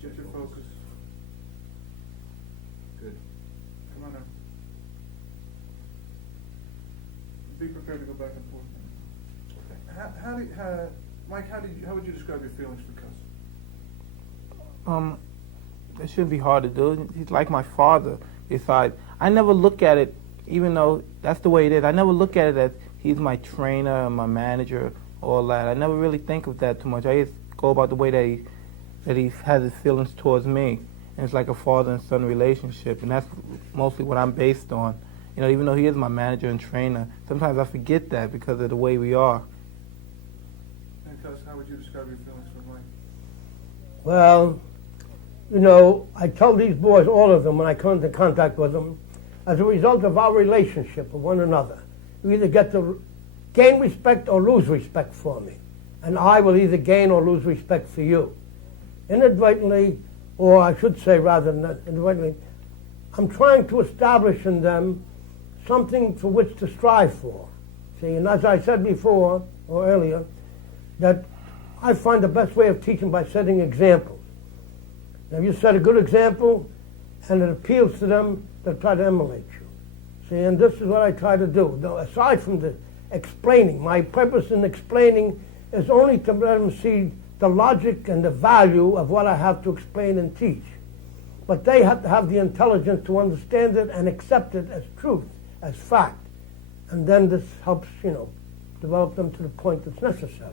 Get your focus. Good. Come on now. Be prepared to go back and forth. Mike, how would you describe your feelings for Cuss? It shouldn't be hard to do. He's like my father. I never look at it, even though that's the way it is, I never look at it as he's my trainer and my manager, all that. I never really think of that too much. I just go about the way that he has his feelings towards me. And it's like a father and son relationship, and that's mostly what I'm based on. You know, even though he is my manager and trainer, sometimes I forget that because of the way we are. And Cuss, how would you describe your feelings for Mike? Well, you know, I tell these boys, all of them, when I come into contact with them, as a result of our relationship with one another, you either get to gain respect or lose respect for me. And I will either gain or lose respect for you. Inadvertently, or I should say rather than inadvertently, I'm trying to establish in them something for which to strive for. See, and as I said before, or earlier, that I find the best way of teaching by setting examples. Now, you set a good example, and it appeals to them, they'll try to emulate you. See, and this is what I try to do. Now, aside from the explaining, my purpose in explaining is only to let them see the logic and the value of what I have to explain and teach. But they have to have the intelligence to understand it and accept it as truth, as fact. And then this helps, develop them to the point that's necessary.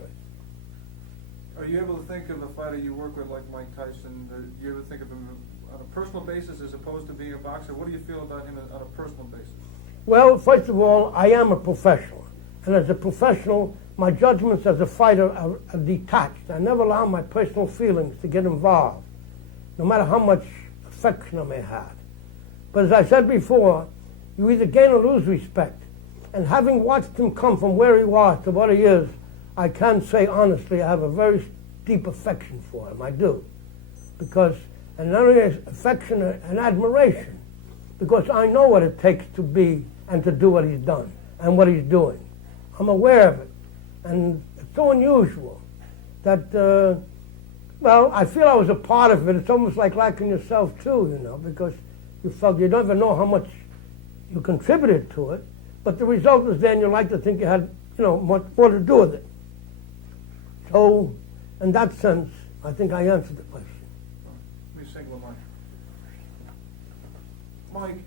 Are you able to think of a fighter you work with like Mike Tyson? Do you ever think of him on a personal basis as opposed to being a boxer? What do you feel about him on a personal basis? Well, first of all, I am a professional. And as a professional, my judgments as a fighter are detached. I never allow my personal feelings to get involved, no matter how much affection I may have. But as I said before, you either gain or lose respect. And having watched him come from where he was to what he is, I can say honestly I have a very deep affection for him. I do. Because, and not only affection and admiration, because I know what it takes to be and to do what he's done and what he's doing. I'm aware of it. And it's so unusual that, I feel I was a part of it. It's almost like liking yourself too, because you felt you don't even know how much you contributed to it. But the result is then you like to think you had, much more to do with it. So, in that sense, I think I answered the question. Let me single Mike. Mike,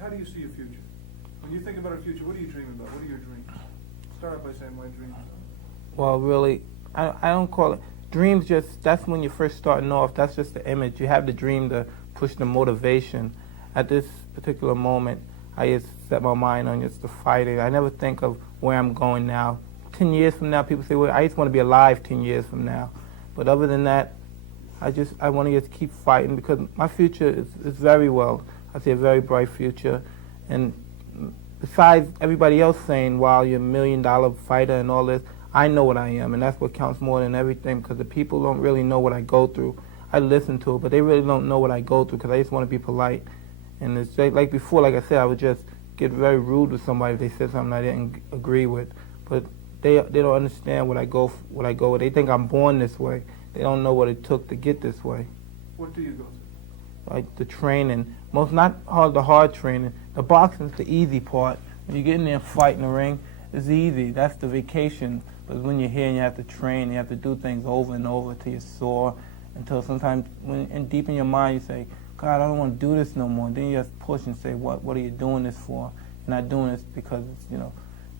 how do you see your future? When you think about a future, what do you dream about? What are your dreams? Start out by saying my dreams. Well, really, I don't call it dreams. That's when you're first starting off. That's just the image. You have the dream to push the motivation. At this particular moment, I just set my mind on just the fighting. I never think of where I'm going now. 10 years from now, people say, well, I just want to be alive 10 years from now. But other than that, I want to just keep fighting because my future is very well. I see a very bright future. And besides everybody else saying, wow, you're $1 million fighter and all this, I know what I am, and that's what counts more than everything, because the people don't really know what I go through. I listen to it, but they really don't know what I go through, because I just want to be polite. And it's like before, like I said, I would just get very rude with somebody if they said something I didn't agree with. But they don't understand what I go with. They think I'm born this way. They don't know what it took to get this way. What do you go through? Like the training, the hard training. The boxing's the easy part. When you get in there and fight in the ring, it's easy. That's the vacation. But when you're here and you have to train, you have to do things over and over till you're sore, until sometimes, deep in your mind, you say, God, I don't want to do this no more. And then you just push and say, what are you doing this for? You're not doing this because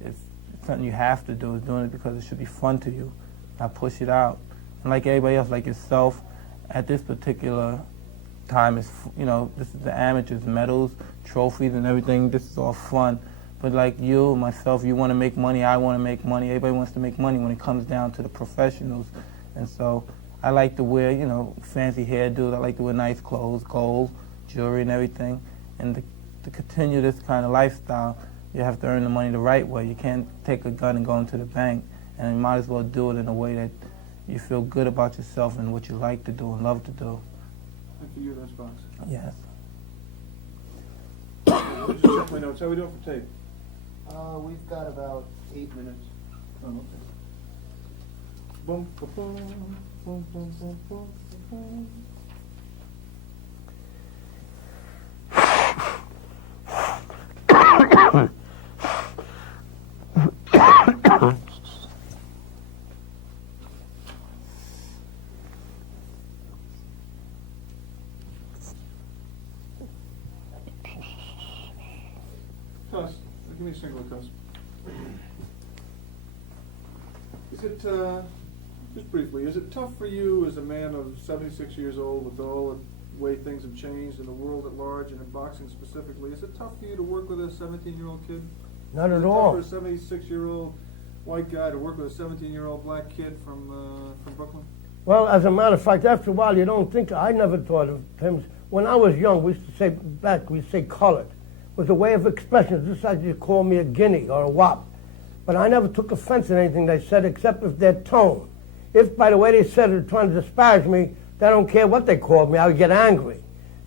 it's something you have to do. It's doing it because it should be fun to you. I push it out. And like everybody else, like yourself, at this particular time, this is the amateurs, medals, trophies, and everything. This is all fun. But like you, myself, you want to make money, I want to make money. Everybody wants to make money when it comes down to the professionals. And so I like to wear, fancy hairdos. I like to wear nice clothes, gold, jewelry, and everything. And to continue this kind of lifestyle, you have to earn the money the right way. You can't take a gun and go into the bank. And you might as well do it in a way that you feel good about yourself and what you like to do and love to do. And for you, that's boxing. Yes. Let me just check my notes. How are we doing for tape? We've got about 8 minutes. Oh, okay. Boom, boom, boom, boom, boom, boom, boom, boom. Cuss. Give me a single cuss. Is it, just briefly, is it tough for you as a man of 76 years old with all the way things have changed in the world at large and in boxing specifically, is it tough for you to work with a 17-year-old kid? Not Is at it all. tough for a 76-year-old white guy to work with a 17-year-old black kid from Brooklyn? Well, as a matter of fact, after a while, you don't think, I never thought of him. When I was young, we used to say, we'd say colored. It was a way of expression, just like you call me a guinea or a wop. But I never took offense at anything they said, except if their tone. If, by the way they said it, trying to disparage me, they don't care what they called me, I would get angry.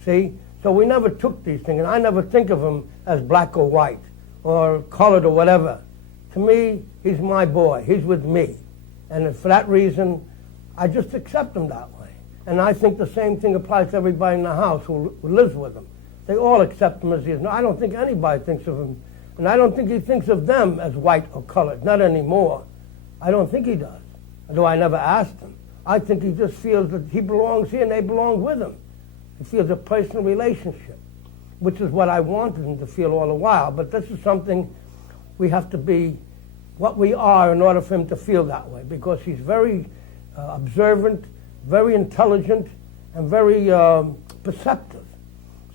See? So we never took these things, and I never think of him as black or white, or colored or whatever. To me, he's my boy. He's with me. And for that reason, I just accept him that way. And I think the same thing applies to everybody in the house who lives with him. They all accept him as he is. No, I don't think anybody thinks of him, and I don't think he thinks of them as white or colored, not anymore. I don't think he does, although I never asked him. I think he just feels that he belongs here and they belong with him. He feels a personal relationship, which is what I wanted him to feel all the while. But this is something we have to be what we are in order for him to feel that way, because he's very observant, very intelligent, and very perceptive.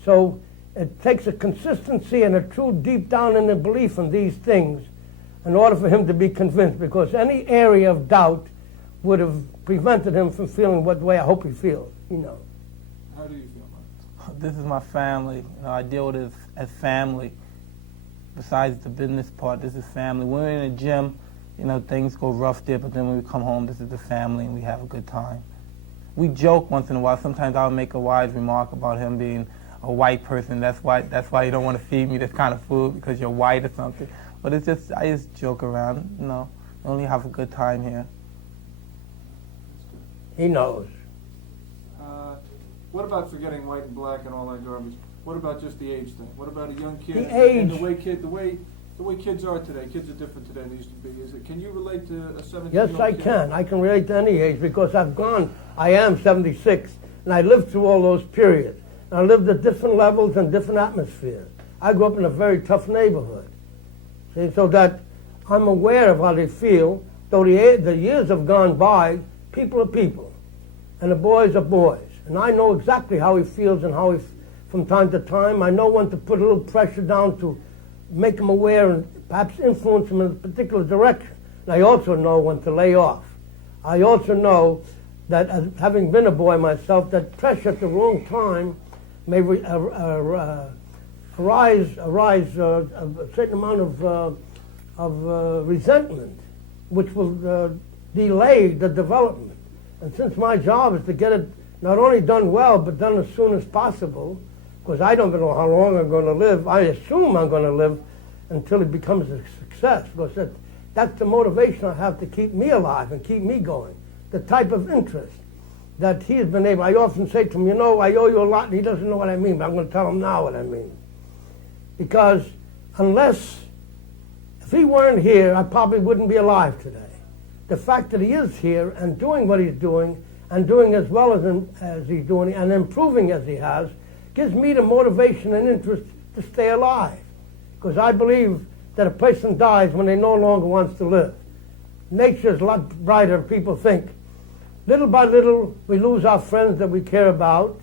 So it takes a consistency and a true deep down in the belief in these things in order for him to be convinced, because any area of doubt would have prevented him from feeling what way I hope he feels, How do you feel, Mike? This is my family. I deal with it as family. Besides the business part, this is family. When we're in the gym, things go rough there, but then when we come home, this is the family and we have a good time. We joke once in a while. Sometimes I'll make a wise remark about him being a white person. That's why you don't want to feed me this kind of food, because you're white or something. But I just joke around. We only have a good time here. He knows. What about forgetting white and black and all that garbage? What about just the age thing? What about a young kid? The age. And the way kids are today. Kids are different today than they used to be. Can you relate to a 17-year-old Yes, I kid? can. I can relate to any age, because I am 76, and I lived through all those periods. And I lived at different levels and different atmospheres. I grew up in a very tough neighborhood. See, so that I'm aware of how they feel. Though the years have gone by, people are people, and the boys are boys. And I know exactly how he feels and how from time to time, I know when to put a little pressure down to make him aware and perhaps influence him in a particular direction. And I also know when to lay off. I also know that, as having been a boy myself, that pressure at the wrong time may arise a certain amount of resentment. which will delay the development. And since my job is to get it not only done well, but done as soon as possible, because I don't know how long I'm going to live. I assume I'm going to live until it becomes a success, because that's the motivation I have to keep me alive and keep me going. The type of interest that he has been able. I often say to him, you know, I owe you a lot, and he doesn't know what I mean, but I'm going to tell him now what I mean. Because if he weren't here, I probably wouldn't be alive today. The fact that he is here and doing what he's doing, and doing as well as he's doing, and improving as he has, gives me the motivation and interest to stay alive. Because I believe that a person dies when they no longer wants to live. Nature's a lot brighter than people think. Little by little, we lose our friends that we care about,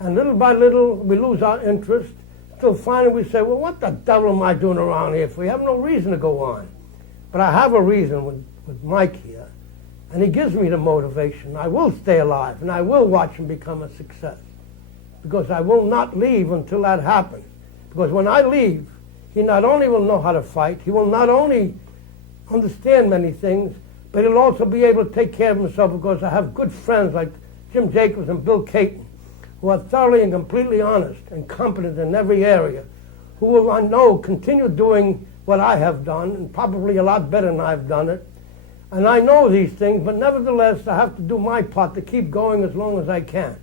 and little by little, we lose our interest, till finally we say, well, what the devil am I doing around here if we have no reason to go on? But I have a reason with Mike here, and he gives me the motivation. I will stay alive, and I will watch him become a success, because I will not leave until that happens. Because when I leave, he not only will know how to fight, he will not only understand many things, but he'll also be able to take care of himself, because I have good friends like Jim Jacobs and Bill Caton, who are thoroughly and completely honest and competent in every area, who will, I know, continue doing what I have done, and probably a lot better than I've done it. And I know these things, but nevertheless, I have to do my part to keep going as long as I can.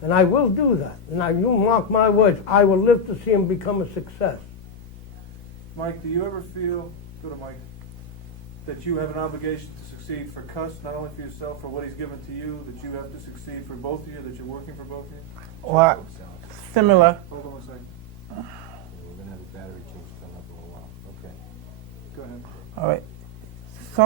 And I will do that. And you mark my words, I will live to see him become a success. Mike, do you ever feel, go to Mike, that you have an obligation to succeed for Cuss, not only for yourself, for what he's given to you, that you have to succeed for both of you, that you're working for both of you? Well, similar. Hold on a second. We're gonna have a battery change coming up in a while. Okay. Go ahead. All right.